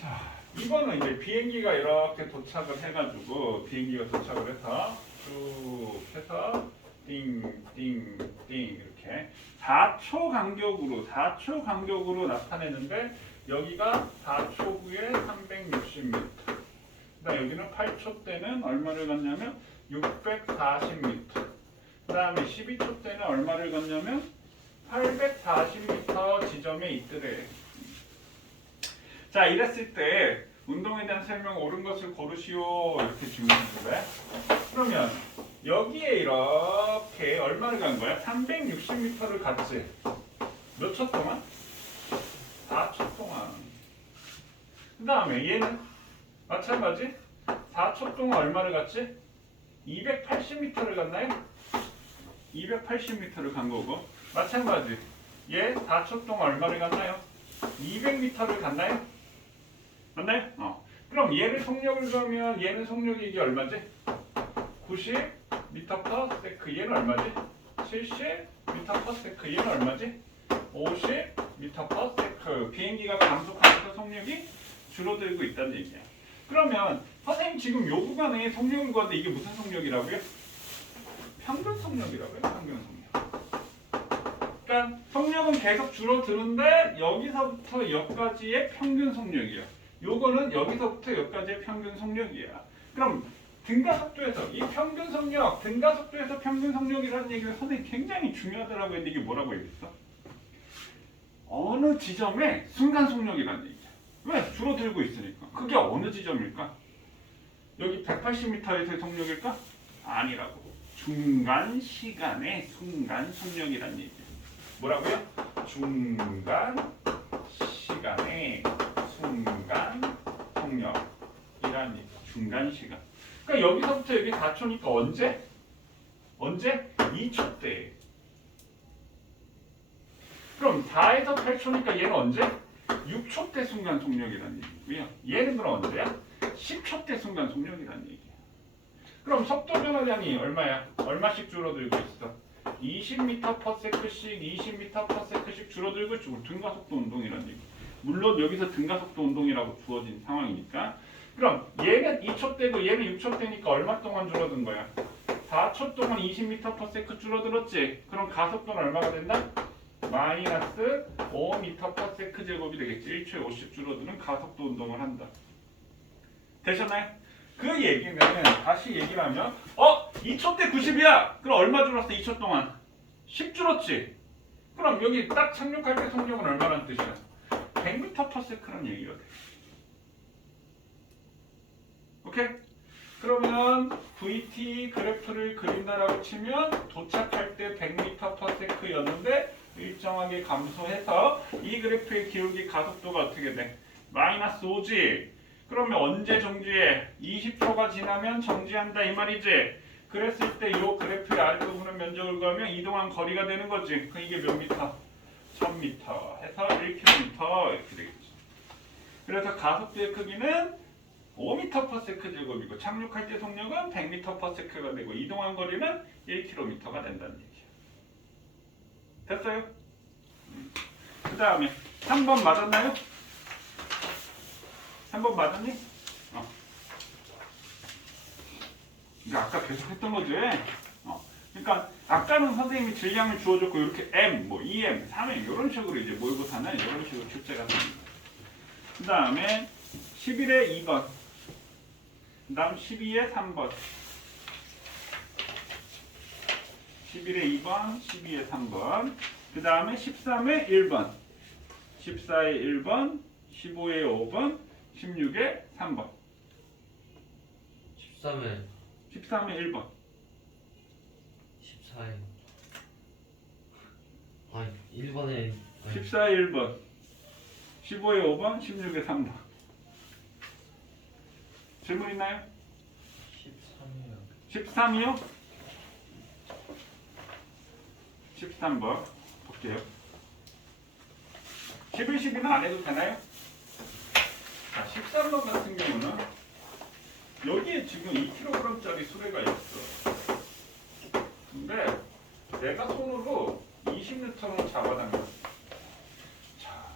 자 2번은 이제 비행기가 이렇게 도착을 해가지고 비행기가 도착을 해서 쭉 해서 띵띵띵 이렇게 4초 간격으로 나타내는데 여기가 4초 후에 360m. 그다음 여기는 8초 때는 얼마를 갔냐면 640m. 그다음에 12초 때는 얼마를 갔냐면 840m 지점에 있더래. 자, 이랬을 때 운동에 대한 설명 옳은 것을 고르시오 이렇게 질문했는데 그러면 여기에 이렇게 얼마를 간 거야? 360m를 갔지. 몇 초 동안? 4초 동안. 그 다음에 얘는 마찬가지 4초 동안 얼마를 갔지? 280m를 갔나요? 280m를 간 거고 마찬가지 얘 4초 동안 얼마를 갔나요? 200m를 갔나요? 맞나요? 그럼 얘를 속력을 그러면 얘는 속력이 이게 얼마지? 90m/s 얘는 얼마지? 70m/s 얘는 얼마지? 50m/s 비행기가 감속하면서 속력이 줄어들고 있다는 얘기야. 그러면 선생님 지금 요 구간에 속력을 구하는데 이게 무슨 속력이라고요? 평균 속력이라고요. 평균 속력. 그러니까 속력은 계속 줄어드는데 여기서부터 여기까지의 평균 속력이야. 요거는 여기서부터 여기까지의 평균 속력이야. 그럼 등가속도에서 이 평균 속력, 등가속도에서 평균 속력이라는 얘기가 선생님 굉장히 중요하다라고 했는데 이게 뭐라고 얘기했어? 어느 지점에 순간 속력이라는 얘기야. 왜? 줄어들고 있으니까. 그게 어느 지점일까? 여기 180m에서의 속력일까? 아니라고. 중간 시간의 순간 속력이라는 얘기야. 뭐라고요? 중간 시간의 순간 속력이라는 얘기야. 중간 시간. 그러니까 여기서부터 여기 4초니까 언제? 2초 때. 그럼 4에서 8초니까 얘는 언제? 6초 때 순간 속력이라는 얘기고요. 얘는 그럼 언제야? 10초 때 순간 속력이라는 얘기야. 그럼 속도 변화량이 얼마야? 얼마씩 줄어들고 있어? 20m/s씩 20m/s씩 줄어들고 있고 등가속도 운동이라는 얘기. 물론 여기서 등가속도 운동이라고 주어진 상황이니까. 그럼 얘는 2초 때고 얘는 6초 때니까 얼마 동안 줄어든 거야? 4초 동안 20m/s 줄어들었지? 그럼 가속도는 얼마가 된다? 마이너스 5m/s 제곱이 되겠지. 1초에 50 줄어드는 가속도 운동을 한다. 되셨나요? 그 얘기는 다시 얘기를 하면 2초 때 90이야. 그럼 얼마 줄었어? 2초 동안 10 줄었지. 그럼 여기 딱 착륙할 때 속력은 얼마라는 뜻이야? 100m/s라는 얘기가 돼. 오케이? 그러면 VT 그래프를 그린다라고 치면 도착할 때 100m/s였는데 일정하게 감소해서 이 그래프의 기울기 가속도가 어떻게 돼? 마이너스 5지. 그러면 언제 정지해? 20초가 지나면 정지한다 이 말이지. 그랬을 때 이 그래프의 아랫부분은 면적을 구하면 이동한 거리가 되는 거지. 그럼 이게 몇 미터? 1000m 해서 1km 이렇게 되겠지. 그래서 가속도의 크기는 5m/s 제곱이고 착륙할 때 속력은 100m/s가 되고 이동한 거리는 1km가 된다는 얘기야. 됐어요? 그 다음에 3번 맞았나요? 3번 맞았니? 이거 아까 계속 했던 거지? 그러니까 아까는 선생님이 질량을 주어줬고 이렇게 M, 뭐 2M, 3M 이런 식으로 이제 모의고사는 이런 식으로 출제가 됩니다. 그 다음에 11에 2번, 그 다음 12에 3번, 11에 2번, 12에 3번, 그 다음에 13에 1번, 14에 1번, 15에 5번, 16에 3번. 13에 1번. 14에 아니 1번에 14에 1번. 15에 5번, 16에 3번. 질문 있나요? 13이요. 13이요? 13번 볼게요. 11, 12는 안 해도 되나요? 자, 13번 같은 경우는 여기에 지금 2kg짜리 수레가 있어. 근데 내가 손으로 20N을 잡아당겨. 자,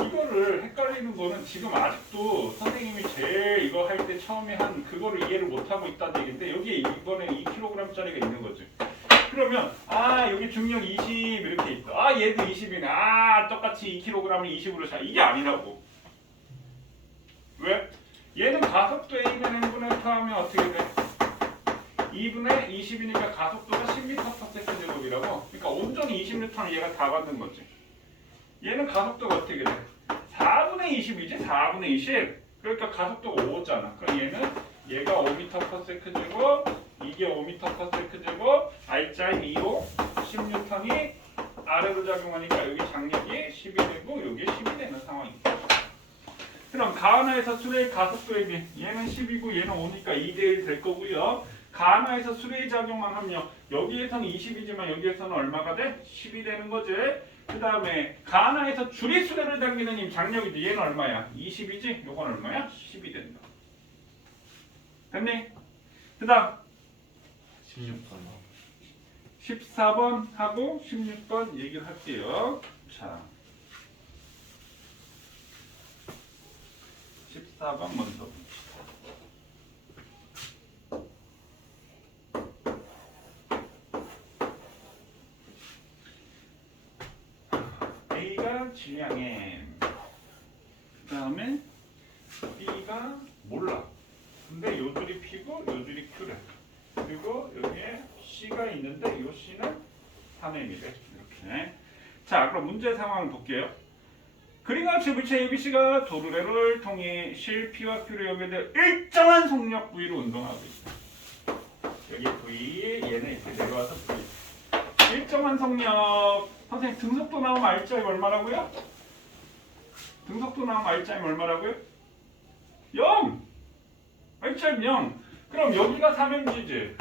이거를 헷갈리는 거는 지금 아직도 선생님이 제일 이거 할 때 처음에 한 그거를 이해를 못하고 있다는 얘기인데 여기에 이번에 2kg짜리가 있는 거지. 그러면 여기 중력 20 이렇게 있어. 얘도 20이네. 똑같이 2kg을 20으로 자. 이게 아니라고. 왜? 얘는 가속도 A면 N분의 F 하면 어떻게 돼? 2분의 20이니까 가속도가 10m/s 제곱이라고. 그러니까 온전히 20N을 얘가 다 받는 거지. 얘는 가속도가 어떻게 돼? 4분의 20이지? 4분의 20. 그러니까 가속도가 5잖아. 그럼 얘가 5m/s 제곱, 이게 5m/s 제곱, R자임 2호, 10N이 아래로 작용하니까 여기 장력이 10이 되고 여기 10이 되는 상황입니다. 그럼 가하나에서 수레의 가속도에 비해 얘는 10이고 얘는 5니까 2대1 될 거고요. 가하나에서 수레의 작용만 하면 여기에서는 20이지만 여기에서는 얼마가 돼? 10이 되는 거지. 그 다음에 가하나에서 줄이 수레를 당기는 힘 장력이지. 얘는 얼마야? 20이지? 요건 얼마야? 10이 된다. 됐니? 그 다음 16번 14번 하고 16번 얘기를 할게요. 자, 14번 먼저 봅시다. A가 질량 M, 그 다음에 B가 몰라. 근데 요 줄이 P고 요 줄이 Q래. 그리고 여기에 C가 있는데 요 C는 3M이래. 이렇게. 자, 그럼 문제 상황을 볼게요. 그림같이 물체 ABC가 도르래를 통해 실 P와 Q를 연결돼 일정한 속력 V로 운동하고 있다. 여기 V, 얘는 이렇게 내려와서 V. 일정한 속력. 선생님 등속도 나오면 R자임 얼마라고요? 등속도 나오면 R자임 얼마라고요? 0! R자임 0. 그럼 여기가 3mg지.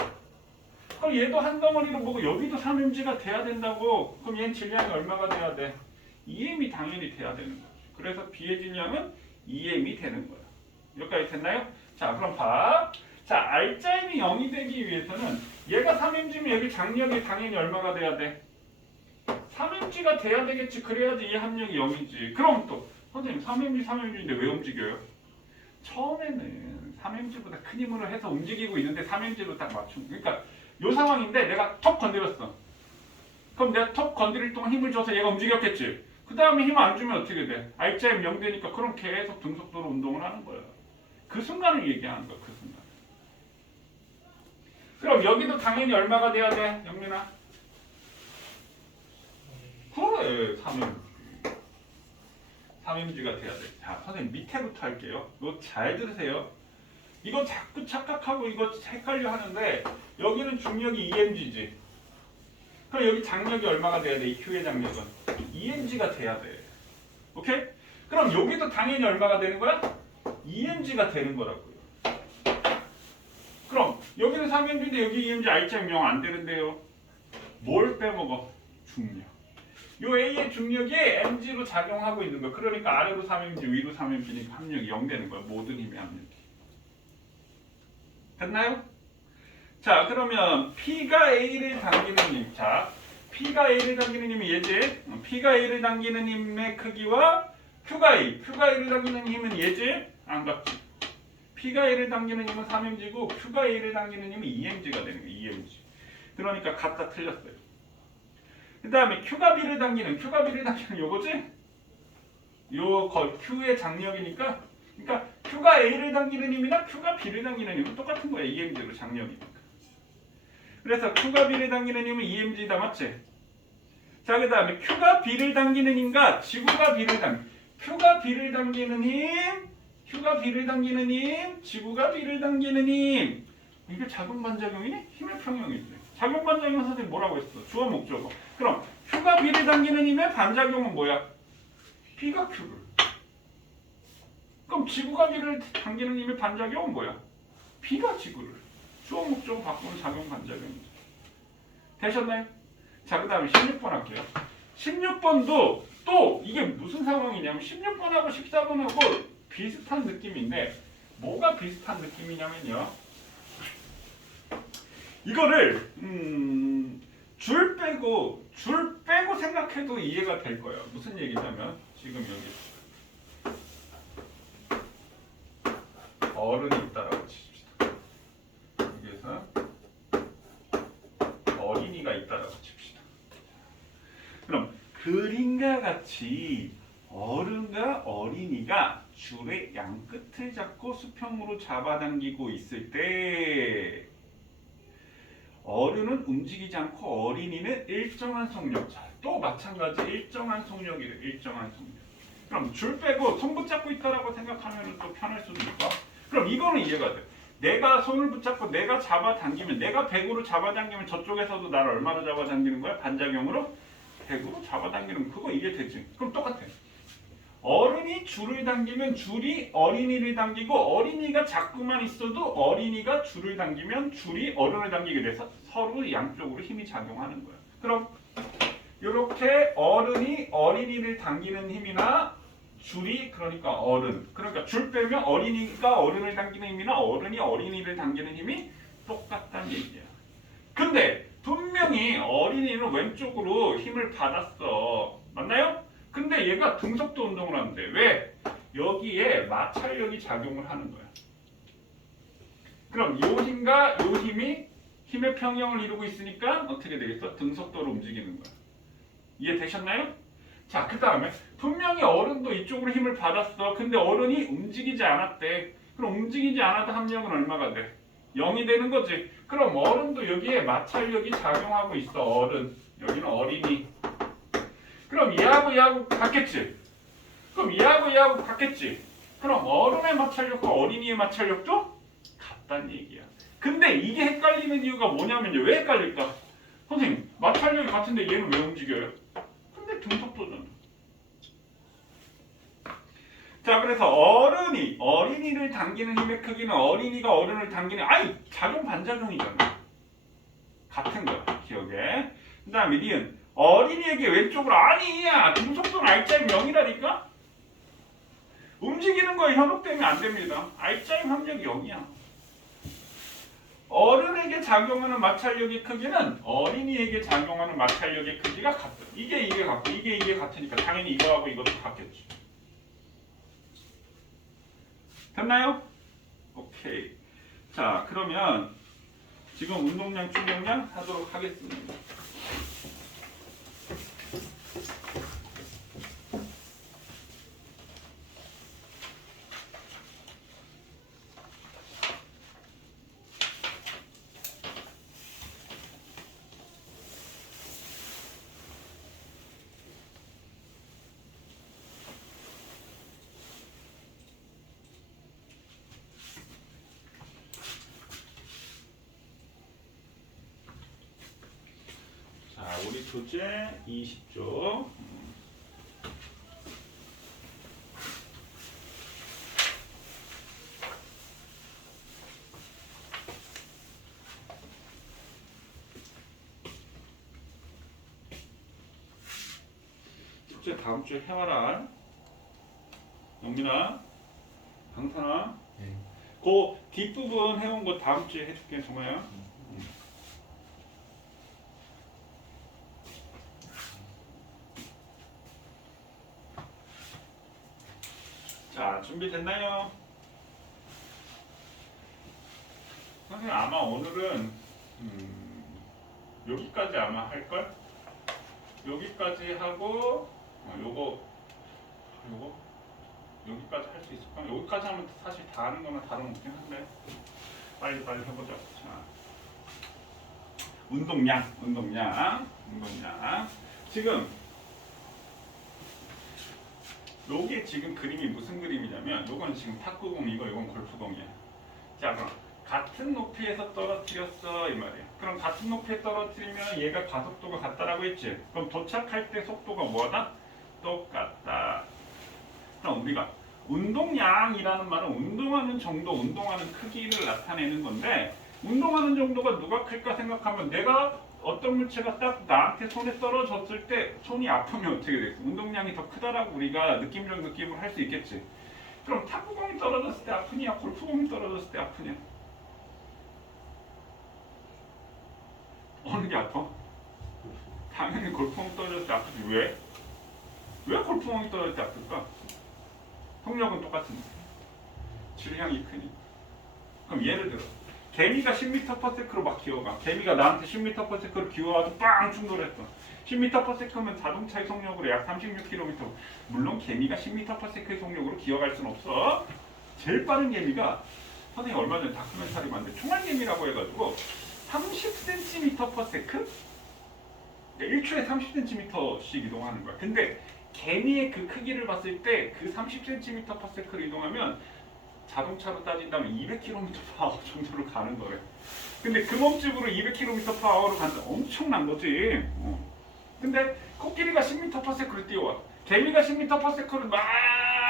그럼 얘도 한 덩어리로 보고 여기도 3mg가 돼야 된다고. 그럼 얘는 질량이 얼마가 돼야 돼? EM이 당연히 돼야 되는 거지. 그래서 B의 진영은 EM이 되는 거야. 여기까지 됐나요? 자, 그럼 봐. 자, R자임이 0이 되기 위해서는 얘가 3mg면 여기 장력이 당연히 얼마가 돼야 돼? 3mg가 돼야 되겠지. 그래야지 이 합력이 0이지. 그럼 또 선생님 3mg인데 왜 움직여요? 처음에는 3mg보다 큰 힘으로 해서 움직이고 있는데 3mg로 딱 맞춘. 그러니까 요 상황인데 내가 턱 건드렸어. 그럼 내가 턱 건드릴 동안 힘을 줘서 얘가 움직였겠지. 그 다음에 힘 안 주면 어떻게 돼? R자임 0 되니까 그럼 계속 등속도로 운동을 하는 거야. 그 순간을 얘기하는 거야. 그 순간. 그럼 여기도 당연히 얼마가 돼야 돼? 영민아? 그래. 3mg가 돼야 돼. 자, 선생님 밑에부터 할게요. 이거 잘 들으세요. 이거 자꾸 착각하고 이거 헷갈려 하는데 여기는 중력이 EMG지. 그럼 여기 장력이 얼마가 돼야 돼? 이 Q의 장력은 EMG가 돼야 돼. 오케이? 그럼 여기도 당연히 얼마가 되는 거야? EMG가 되는 거라고요. 그럼 여기는 3mg인데 여기 EMG R자임 0 안 되는데요. 뭘 빼먹어? 중력. 요 A의 중력이 mg로 작용하고 있는 거야. 그러니까 아래로 3mg, 위로 3mg니까 합력이 0 되는 거야. 모든 힘의 합력이. 됐나요? 자, 그러면 P가 A를 당기는 힘. 자, P가 A를 당기는 힘이 얘지. P가 A를 당기는 힘의 크기와 Q가 A를 당기는 힘은 얘지. 안 같지. P가 A를 당기는 힘은 3mg고 Q가 A를 당기는 힘은 EMG가 되는 거야. EMG. 그러니까 같다 틀렸어요. 그 다음에 Q가 B를 당기는 요거지? 요 Q의 장력이니까, 그러니까 Q가 A를 당기는 힘이나 Q가 B를 당기는 힘은 똑같은 거야. EMG로 장력이니까. 그래서 Q가 B를 당기는 힘은 EMG다, 맞지? 자, 그 다음에 Q가 B를 당기는 힘과 지구가 B를 Q가 B를 당기는 힘, 지구가 B를 당기는 힘. 이게 작용 반작용이니? 힘의 평형이지. 작용 반작용은 선생님 뭐라고 했어? 주어 목적어. 그럼 Q가 B를 당기는 힘의 반작용은 뭐야? B가 Q를. 그럼 지구가 B를 당기는 힘의 반작용은 뭐야? B가 지구를. 주어 목적어 바꾸는 작용 반작용이죠. 되셨나요? 자, 그 다음에 16번 할게요. 16번도 또 이게 무슨 상황이냐면 16번하고 14번하고 비슷한 느낌인데 뭐가 비슷한 느낌이냐면요. 이거를 줄 빼고 생각해도 이해가 될 거예요. 무슨 얘기냐면 지금 여기 어른이 있다라고 칩시다. 여기에서 어린이가 있다라고 칩시다. 그럼 그림과 같이 어른과 어린이가 줄의 양끝을 잡고 수평으로 잡아당기고 있을 때 어른은 움직이지 않고 어린이는 일정한 속력. 자, 또 마찬가지 일정한 속력이래. 일정한 속력. 그럼 줄 빼고 손 붙잡고 있다라고 생각하면 또 편할 수도 있고. 그럼 이거는 이해가 돼. 내가 손을 붙잡고 내가 잡아당기면, 내가 100으로 잡아당기면 저쪽에서도 나를 얼마로 잡아당기는 거야? 반작용으로 100으로 잡아당기는 그거 이해되지? 그럼 똑같아. 어른이 줄을 당기면 줄이 어린이를 당기고 어린이가 자꾸만 있어도 어린이가 줄을 당기면 줄이 어른을 당기게 돼서 서로 양쪽으로 힘이 작용하는 거야. 그럼 이렇게 어른이 어린이를 당기는 힘이나 줄이 그러니까 어른, 그러니까 줄 빼면 어린이가 어른을 당기는 힘이나 어른이 어린이를 당기는 힘이 똑같다는 얘기야. 근데 분명히 어린이는 왼쪽으로 힘을 받았어. 맞나요? 근데 얘가 등속도 운동을 하는데 왜? 여기에 마찰력이 작용을 하는 거야. 그럼 요 힘과 요 힘이 힘의 평형을 이루고 있으니까 어떻게 되겠어? 등속도로 움직이는 거야. 이해되셨나요? 자, 그 다음에 분명히 어른도 이쪽으로 힘을 받았어. 근데 어른이 움직이지 않았대. 그럼 움직이지 않아도 합력은 얼마가 돼? 0이 되는 거지. 그럼 어른도 여기에 마찰력이 작용하고 있어. 어른. 여기는 어린이. 그럼 얘하고 같겠지? 그럼 얘하고 같겠지? 그럼 어른의 마찰력과 어린이의 마찰력도 같다는 얘기야. 근데 이게 헷갈리는 이유가 뭐냐면요. 왜 헷갈릴까? 선생님, 마찰력이 같은데 얘는 왜 움직여요? 근데 등속도잖아. 자, 그래서 어른이 어린이를 당기는 힘의 크기는 어린이가 어른을 당기는 작용 반작용이잖아. 같은 거야. 기억에. 그 다음에 니은 어린이에게 왼쪽으로 아니야. 중속도는 R자임 0이라니까. 움직이는 거에 현혹되면 안 됩니다. R자임 합력이 0이야. 어른에게 작용하는 마찰력의 크기는 어린이에게 작용하는 마찰력의 크기가 같다. 이게 같고 이게 같으니까 당연히 이거하고 이것도 같겠지. 됐나요? 오케이. 자, 그러면 지금 운동량, 충격량 하도록 하겠습니다. 자, 우리 소재 20조. 숙제 다음 주에 해와라. 영민아, 강산아. 네. 그 뒷부분 해온 거 다음 주에 해줄게, 정아야. 자, 준비됐나요? 선생님 아마 오늘은 여기까지 아마 할걸? 여기까지 하고 요거 여기까지 할 수 있을까? 여기까지 하면 사실 다 하는 거나 다름없긴 한데 빨리 해보자. 자, 운동량 지금 요게 지금 그림이 무슨 그림이냐면 요건 지금 탁구공이고 이건 골프공이야. 자, 그럼 같은 높이에서 떨어뜨렸어 이 말이야. 그럼 같은 높이에 떨어뜨리면 얘가 가속도가 같다라고 했지. 그럼 도착할 때 속도가 뭐하다? 똑같다. 그럼 우리가 운동량이라는 말은 운동하는 정도, 운동하는 크기를 나타내는 건데 운동하는 정도가 누가 클까 생각하면 내가 어떤 물체가 딱 나한테 손에 떨어졌을 때 손이 아프면 어떻게 돼? 운동량이 더 크다라고 우리가 느낌적 느낌을 할 수 있겠지. 그럼 탁구공이 떨어졌을 때 아프냐? 골프공이 떨어졌을 때 아프냐? 어느 게 아파? 당연히 골프공이 떨어졌을 때 아프지. 왜? 왜 골프공이 떨어질 때 아플까? 속력은 똑같은데 질량이 크니. 그럼 예를 들어 개미가 10m/s로 막 기어가. 개미가 나한테 10m/s로 기어와서 빵 충돌했어. 10m/s면 자동차의 속력으로 약 36km. 물론 개미가 10m/s의 속력으로 기어갈 순 없어. 제일 빠른 개미가 선생님 얼마 전에 다큐멘터리 만든 총알개미라고 해가지고 30cm/s? 그러니까 1초에 30cm씩 이동하는 거야. 근데 개미의 그 크기를 봤을 때 그 30cm/s로 이동하면 자동차로 따진다면 200km/h 정도로 가는 거래. 근데 그 몸집으로 200km/h로 간다. 엄청난 거지. 근데 코끼리가 10m/s로 뛰어와. 개미가 10m/s를 막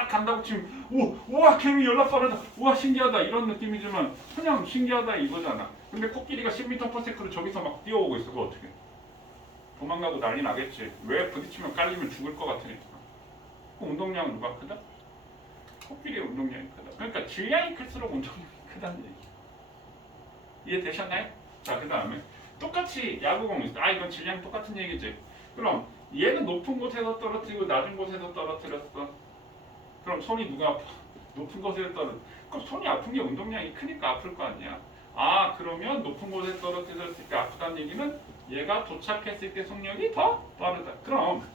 간다고 치면 우와 개미 연락 빠르다. 우와 신기하다 이런 느낌이지만 그냥 신기하다 이거잖아. 근데 코끼리가 10m/s로 저기서 막 뛰어오고 있어. 그거 어떻게? 도망가고 난리 나겠지. 왜? 부딪히면 깔리면 죽을 것 같으니까. 그 운동량은 누가 크다? 코끼리의 운동량이 크다. 그러니까 질량이 클수록 운동량이 크다는 얘기. 이해되셨나요? 자, 그 다음에 똑같이 야구공 있어. 이건 질량 똑같은 얘기지. 그럼 얘는 높은 곳에서 떨어뜨리고 낮은 곳에서 떨어뜨렸어. 그럼 손이 누가 아파? 높은 곳에서 떨어뜨려. 그럼 손이 아픈 게 운동량이 크니까 아플 거 아니야. 그러면 높은 곳에 떨어뜨렸을 때 아프다는 얘기는 얘가 도착했을 때 속력이 더 빠르다. 그럼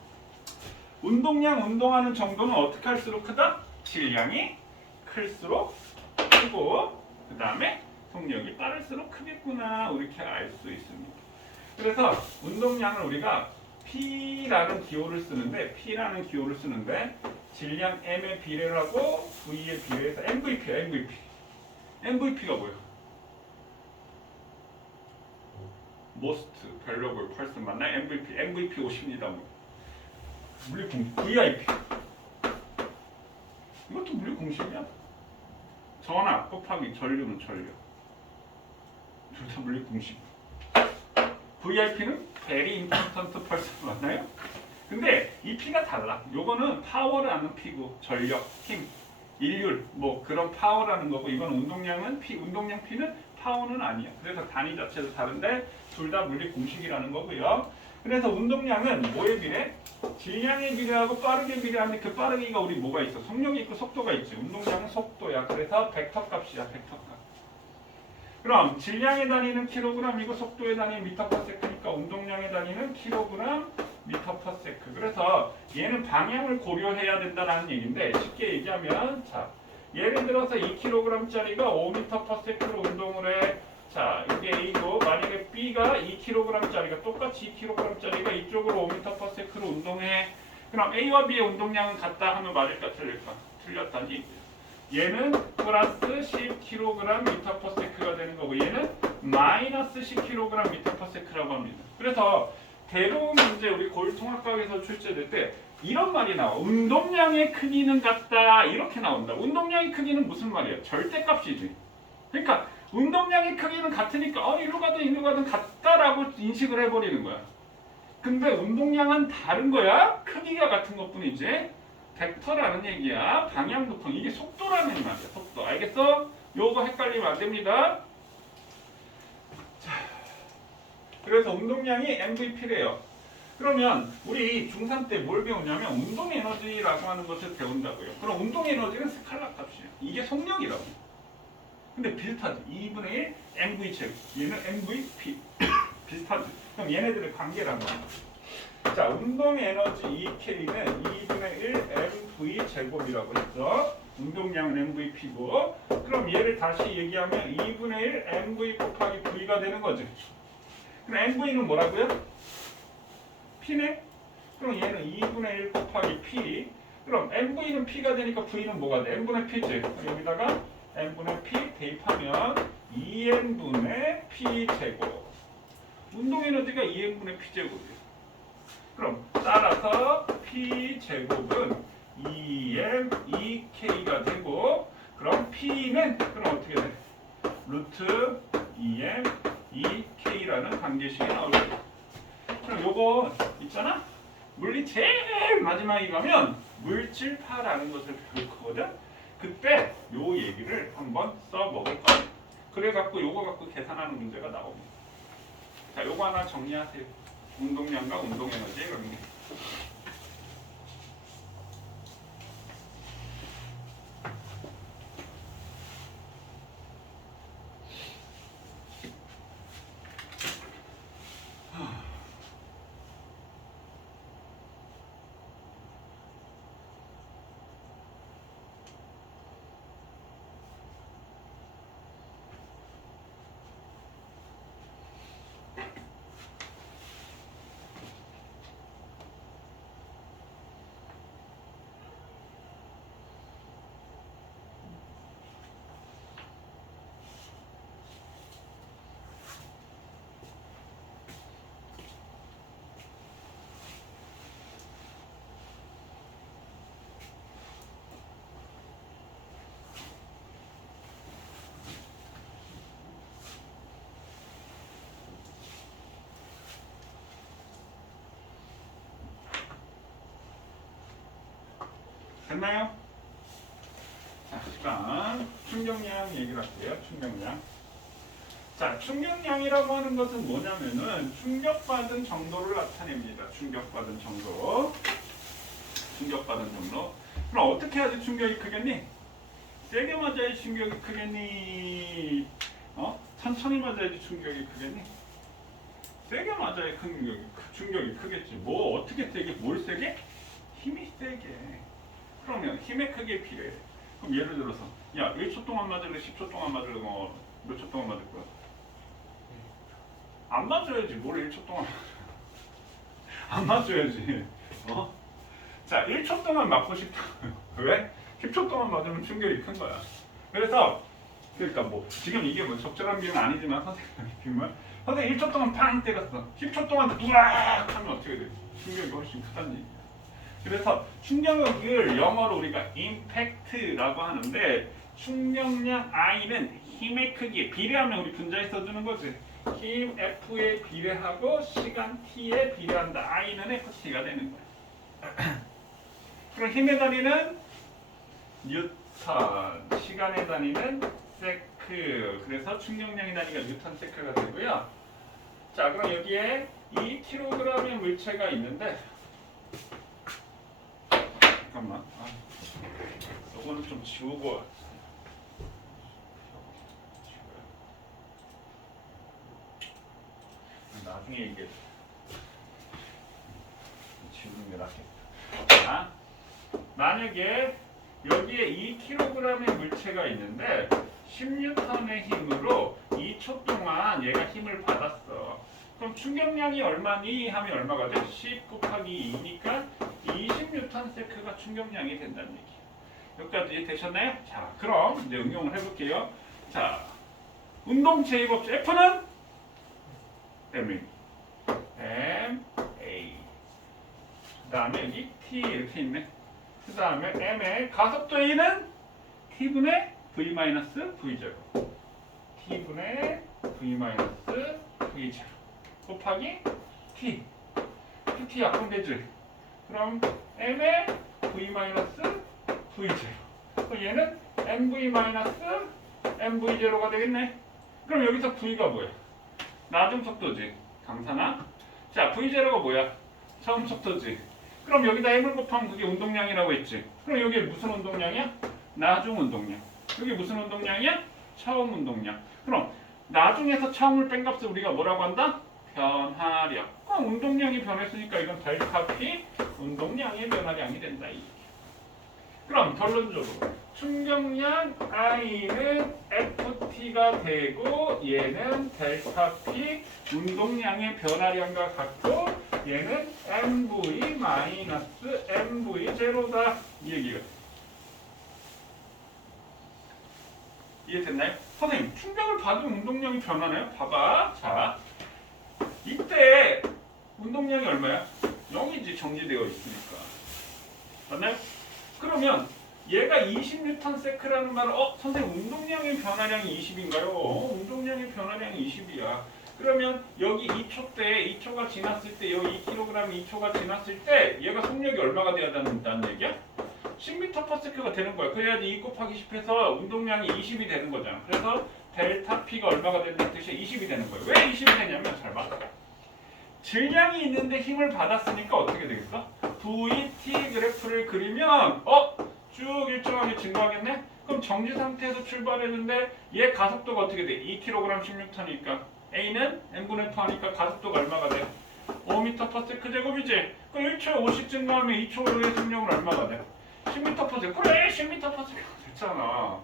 운동량, 운동하는 정도는 어떻게 할수록 크다? 질량이 클수록 크고 그 다음에 속력이 빠를수록 크겠구나 이렇게 알 수 있습니다. 그래서 운동량을 우리가 P라는 기호를 쓰는데 질량 M의 비례를 하고 V의 비례해서 MVP야. MVP가 뭐야? Most Valuable Person 맞나? MVP 50입니다. 물리 공식 VIP. 이것도 물리 공식이야. 전하 곱하기 전류는 전류. 둘 다 물리 공식. VIP는 very important person 맞나요? 근데 이 P가 달라. 요거는 파워를 아는 P고 전력, 힘, 일률 뭐 그런 파워라는 거고 이건 운동량은 P, 운동량 P는 파워는 아니야. 그래서 단위 자체도 다른데 둘 다 물리 공식이라는 거고요. 그래서 운동량은 뭐에 비례? 질량에 비례하고 빠르게 비례하는데 그 빠르기가 우리 뭐가 있어? 속력이 있고 속도가 있지. 운동량은 속도야. 그래서 벡터 값이야. 벡터 값. 그럼 질량의 단위는 킬로그램이고 속도의 단위는 미터 퍼 세크니까 운동량의 단위는 킬로그램 미터 퍼 세크. 그래서 얘는 방향을 고려해야 된다는 얘기인데 쉽게 얘기하면 자 예를 들어서 2kg짜리가 5m 퍼 세크로 운동을 해. 자 이게 A고 만약에 B가 2kg짜리가 똑같이 2kg짜리가 이쪽으로 5m 퍼 세크로 운동해. 그럼 A와 B의 운동량은 같다 하면 맞을까 틀릴까? 틀렸다니. 얘는 플러스 10kg 미터 퍼 세크가 되는 거고 얘는 마이너스 10kg 미터 퍼 세크라고 합니다. 그래서 대부분 문제 우리 고율통합과학에서 출제될 때 이런 말이 나와. 운동량의 크기는 같다 이렇게 나온다. 운동량의 크기는 무슨 말이야? 절대값이지. 그러니까 운동량의 크기는 같으니까 이리로 가든 이리로 가든 같다라고 인식을 해버리는 거야. 근데 운동량은 다른 거야. 크기가 같은 것뿐이지. 벡터라는 얘기야. 방향부터 이게 속도라는 말이야. 속도. 알겠어? 요거 헷갈리면 안 됩니다. 자, 그래서 운동량이 MVP래요. 그러면 우리 중3 때 뭘 배우냐면 운동 에너지라고 하는 것을 배운다고요. 그럼 운동 에너지는 스칼라 값이에요. 이게 속력이라고. 근데 비슷하지. 2분의 1 MV 제곱. 얘는 MVP. 비슷하지. 그럼 얘네들의 관계라는 거야. 자, 운동 에너지 EK는 2분의 1 MV 제곱이라고 했죠. 운동량은 MVP고. 그럼 얘를 다시 얘기하면 2분의 1 MV 곱하기 V가 되는 거지. 그럼 MV는 뭐라고요? P네? 그럼 얘는 2분의 1 곱하기 P. 그럼 MV는 P가 되니까 V는 뭐가 돼? N분의 P지. 여기다가 N분의 P 대입하면 2N분의 P 제곱. 운동 에너지가 2N분의 P 제곱이에요. 그럼 따라서 P 제곱은 2M 2K가 되고 그럼 P는 그럼 어떻게 돼? 루트 2M 2K라는 관계식이 나올 거예요. 그럼 요거 있잖아? 물리 제일 마지막에 가면 물질파라는 것을 배울 거거든? 그때 요 얘기를 한번 써먹을 거예요. 그래갖고 요거 갖고 계산하는 문제가 나옵니다. 자, 요거 하나 정리하세요. 운동량과 운동에너지의 관계. 됐나요? 자, 잠깐 충격량 얘기를 할게요. 충격량. 자, 충격량이라고 하는 것은 뭐냐면은 충격받은 정도를 나타냅니다. 충격받은 정도. 충격받은 정도. 그럼 어떻게 해야지 충격이 크겠니? 세게 맞아야지 충격이 크겠니? 천천히 맞아야지 충격이 크겠니? 세게 맞아야 충격이 크겠지. 뭐 어떻게 세게? 뭘 세게? 힘이 세게. 그러면 힘의 크기에 필요해. 그럼 예를 들어서 야 1초 동안 맞을래? 10초 동안 맞을래? 몇 초 동안 맞을 거야? 안 맞아야지. 뭘 1초 동안 안 맞아야지. 자 1초 동안 맞고 싶다. 왜? 10초 동안 맞으면 충격이 큰 거야. 그래서 그러니까 뭐 지금 이게 뭐 적절한 비유는 아니지만 선생님이 비유면 선생님 1초 동안 팡 때렸어. 10초 동안 우악 하면 어떻게 돼? 충격이 훨씬 크다는 얘기야. 그래서 충격을 영어로 우리가 임팩트라고 하는데 충격량 I는 힘의 크기에 비례하면 우리 분자에 써주는 거지. 힘 F에 비례하고 시간 T에 비례한다. I는 FT가 되는 거야. 그럼 힘의 단위는 뉴턴, 시간의 단위는 세크. 그래서 충격량의 단위가 뉴턴 세크가 되고요. 자, 그럼 여기에 2kg의 물체가 있는데 잠깐만. 이거는 좀 지우고 나중에 이게 지우는 게 낫겠다. 자, 만약에 여기에 2kg의 물체가 있는데 10N의 힘으로 2초 동안 얘가 힘을 받았어. 그럼 충격량이 얼마니? 하면 얼마가 돼? 10 곱하기 2니까 20N 세크가 충격량이 된다는 얘기야. 여기까지 이해되셨나요? 자, 그럼 이제 응용을 해볼게요. 자, 운동 제곱수 F는 MA. 그 다음에 여기 T 이렇게 있네. 그 다음에 M의 가속도 A는 T분의 V-V0 T분의 V-V0 곱하기 T PT 약분되지. 그럼 M의 V-V0 그럼 얘는 MV-MV0가 되겠네. 그럼 여기서 V가 뭐야? 나중 속도지. 강산화. 자, V0가 뭐야? 처음 속도지. 그럼 여기다 M을 곱하면 그게 운동량이라고 했지. 그럼 여기 무슨 운동량이야? 나중 운동량. 여기 무슨 운동량이야? 처음 운동량. 그럼 나중에서 처음을 뺀 값을 우리가 뭐라고 한다? 변화량. 그럼 운동량이 변했으니까 이건 델타 P 운동량의 변화량이 된다. 그럼 결론적으로 충격량 I는 FT가 되고 얘는 델타 P 운동량의 변화량과 같고 얘는 MV-MV0다. 이 얘기가 이해됐나요? 선생님, 충격을 받으면 운동량이 변하나요? 봐봐. 자, 이때 운동량이 얼마야? 0이지, 정지되어 있으니까. 맞나요? 그러면 얘가 20N세크라는 말은 선생님 운동량의 변화량이 20인가요? 운동량의 변화량이 20이야. 그러면 여기 2초 때 2초가 지났을 때 여기 2kg 2초가 지났을 때 얘가 속력이 얼마가 돼야 된다는 얘기야? 10m/s가 되는 거야. 그래야지 2 곱하기 10 해서 운동량이 20이 되는 거잖아. 그래서 델타 P가 얼마가 된다는 뜻이야? 20이 되는 거야. 왜 20이 되냐면 잘 봐. 질량이 있는데 힘을 받았으니까 어떻게 되겠어? VT 그래프를 그리면 쭉 일정하게 증가하겠네? 그럼 정지 상태에서 출발했는데 얘 가속도가 어떻게 돼? 2kg 16ton이니까 A는 n분의 2 하니까 가속도가 얼마가 돼? 5m/s 제곱이지? 그럼 1초에 5씩 증가하면 2초의 속력은 얼마가 돼? 10m/s. 그래 10m/s가 됐잖아.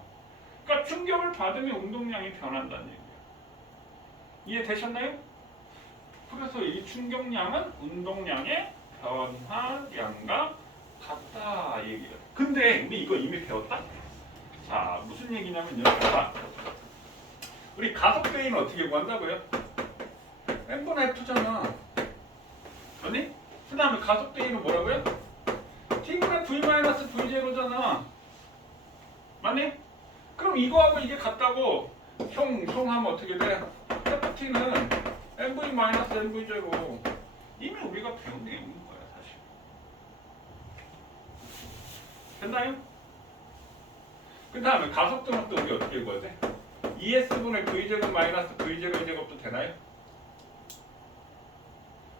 그러니까 충격을 받으면 운동량이 변한다는 얘기야. 이해되셨나요? 그래서 이 충격량은 운동량의 변화량과 같다 이 얘기야. 근데 우리 이거 이미 배웠다? 자, 무슨 얘기냐면 여기 봐봐. 우리 가속도는 어떻게 구한다고요? n분의 F잖아. 맞니? 그 다음에 가속도는 뭐라고요? T분의 V-V0잖아. 맞니? 그럼 이거하고 이게 같다고 형 하면 어떻게 돼? FT는 MV-MV0 이미 우리가 배운 내용인 거야 사실. 됐나요? 그 다음에 가속도는 또 우리 어떻게 구해야 돼? ES분의 V제곱 마이너스 V제곱의 제곱도 되나요?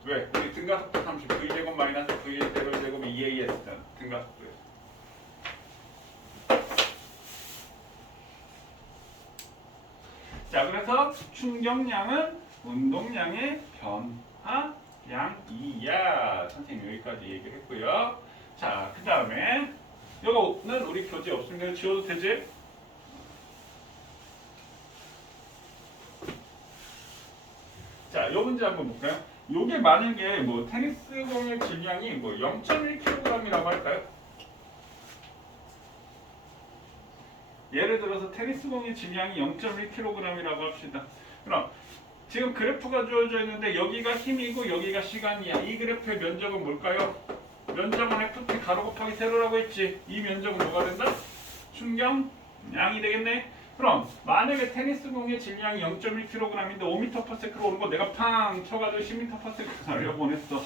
왜? 우리 등가속도 30 V제곱 마이너스 V제곱의 제곱이 2AS잖아. 등가속도에서. 자, 그래서 충격량은 운동량의 변화량이야. 선생님 여기까지 얘기를 했고요. 자, 그 다음에 이거는 우리 교재 없으니까 지워도 되지? 자, 이 문제 한번 볼까요? 요게 만약에 뭐 테니스 공의 질량이 뭐 0.1kg이라고 할까요? 예를 들어서 테니스 공의 질량이 0.1kg이라고 합시다. 그럼 지금 그래프가 주어져 있는데 여기가 힘이고 여기가 시간이야. 이 그래프의 면적은 뭘까요? 면적은 FT 가로 곱하기 세로라고 했지. 이 면적은 뭐가 된다? 충격량이 되겠네. 그럼 만약에 테니스 공의 질량이 0.1kg인데 5m/s로 오는 거 내가 팡 쳐가지고 10m/s로 날려보냈어.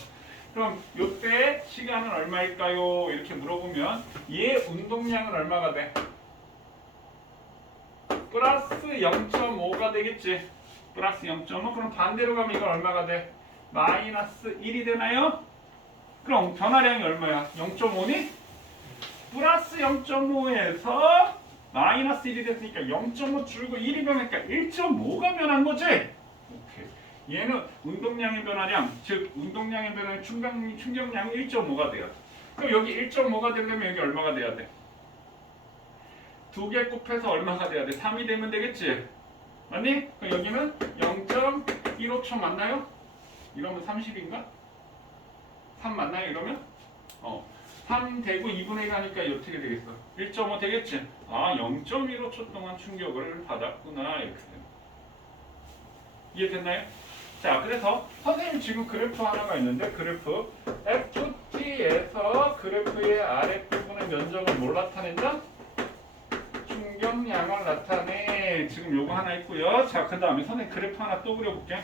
그럼 이때 시간은 얼마일까요? 이렇게 물어보면 얘 운동량은 얼마가 돼? 플러스 0.5가 되겠지. 플러스 0.5. 그럼 반대로 가면 이건 얼마가 돼? 마이너스 1이 되나요? 그럼 변화량이 얼마야? 0.5니? 플러스 0.5에서 마이너스 1이 됐으니까 0.5 줄고 1이 변하니까 1.5가 변한 거지? 오케이. 얘는 운동량의 변화량, 즉 운동량의 변화량 충격량이 1.5가 돼야 돼. 그럼 여기 1.5가 되려면 여기 얼마가 돼야 돼? 두 개 곱해서 얼마가 돼야 돼? 3이 되면 되겠지? 맞니? 그럼 여기는 0.15초 맞나요? 이러면 30인가? 3 맞나요? 이러면? 3 되고 2분의 1 하니까 어떻게 되겠어? 1.5 되겠지? 아, 0.15초 동안 충격을 받았구나. 이렇게 되는. 이해됐나요? 자, 그래서 선생님 지금 그래프 하나가 있는데 그래프 FT에서 그래프의 아랫부분의 면적을 뭘 나타낸다? 충격량을 나타내. 지금 요거 하나 있고요. 자, 그 다음에 선생님 그래프 하나 또 그려볼게.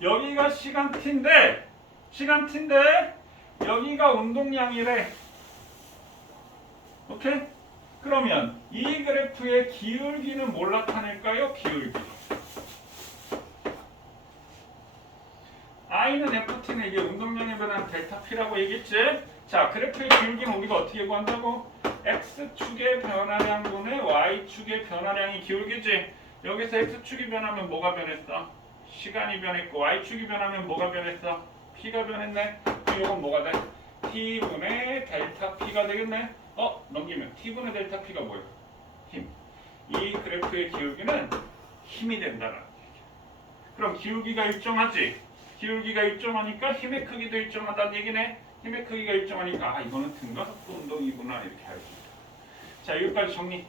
여기가 시간 t인데 여기가 운동량이래. 오케이? 그러면 이 그래프의 기울기는 뭘 나타낼까요? 기울기. I는 FT는 이게 운동량에 변한 델타 P라고 얘기했지? 자, 그래프의 기울기는 우리가 어떻게 구한다고? X축의 변화량분의 Y축의 변화량이 기울기지? 여기서 X축이 변하면 뭐가 변했어? 시간이 변했고 Y축이 변하면 뭐가 변했어? P가 변했네? 그럼 이건 뭐가 돼? T분의 델타 P가 되겠네? 넘기면 T분의 델타 P가 뭐예요? 힘. 이 그래프의 기울기는 힘이 된다는 얘기야. 그럼 기울기가 일정하지? 기울기가 일정하니까 힘의 크기도 일정하다는 얘기네. 힘의 크기가 일정하니까 이거는 등가속도 운동이구나 이렇게 알 수 있다. 자, 여기까지 정리.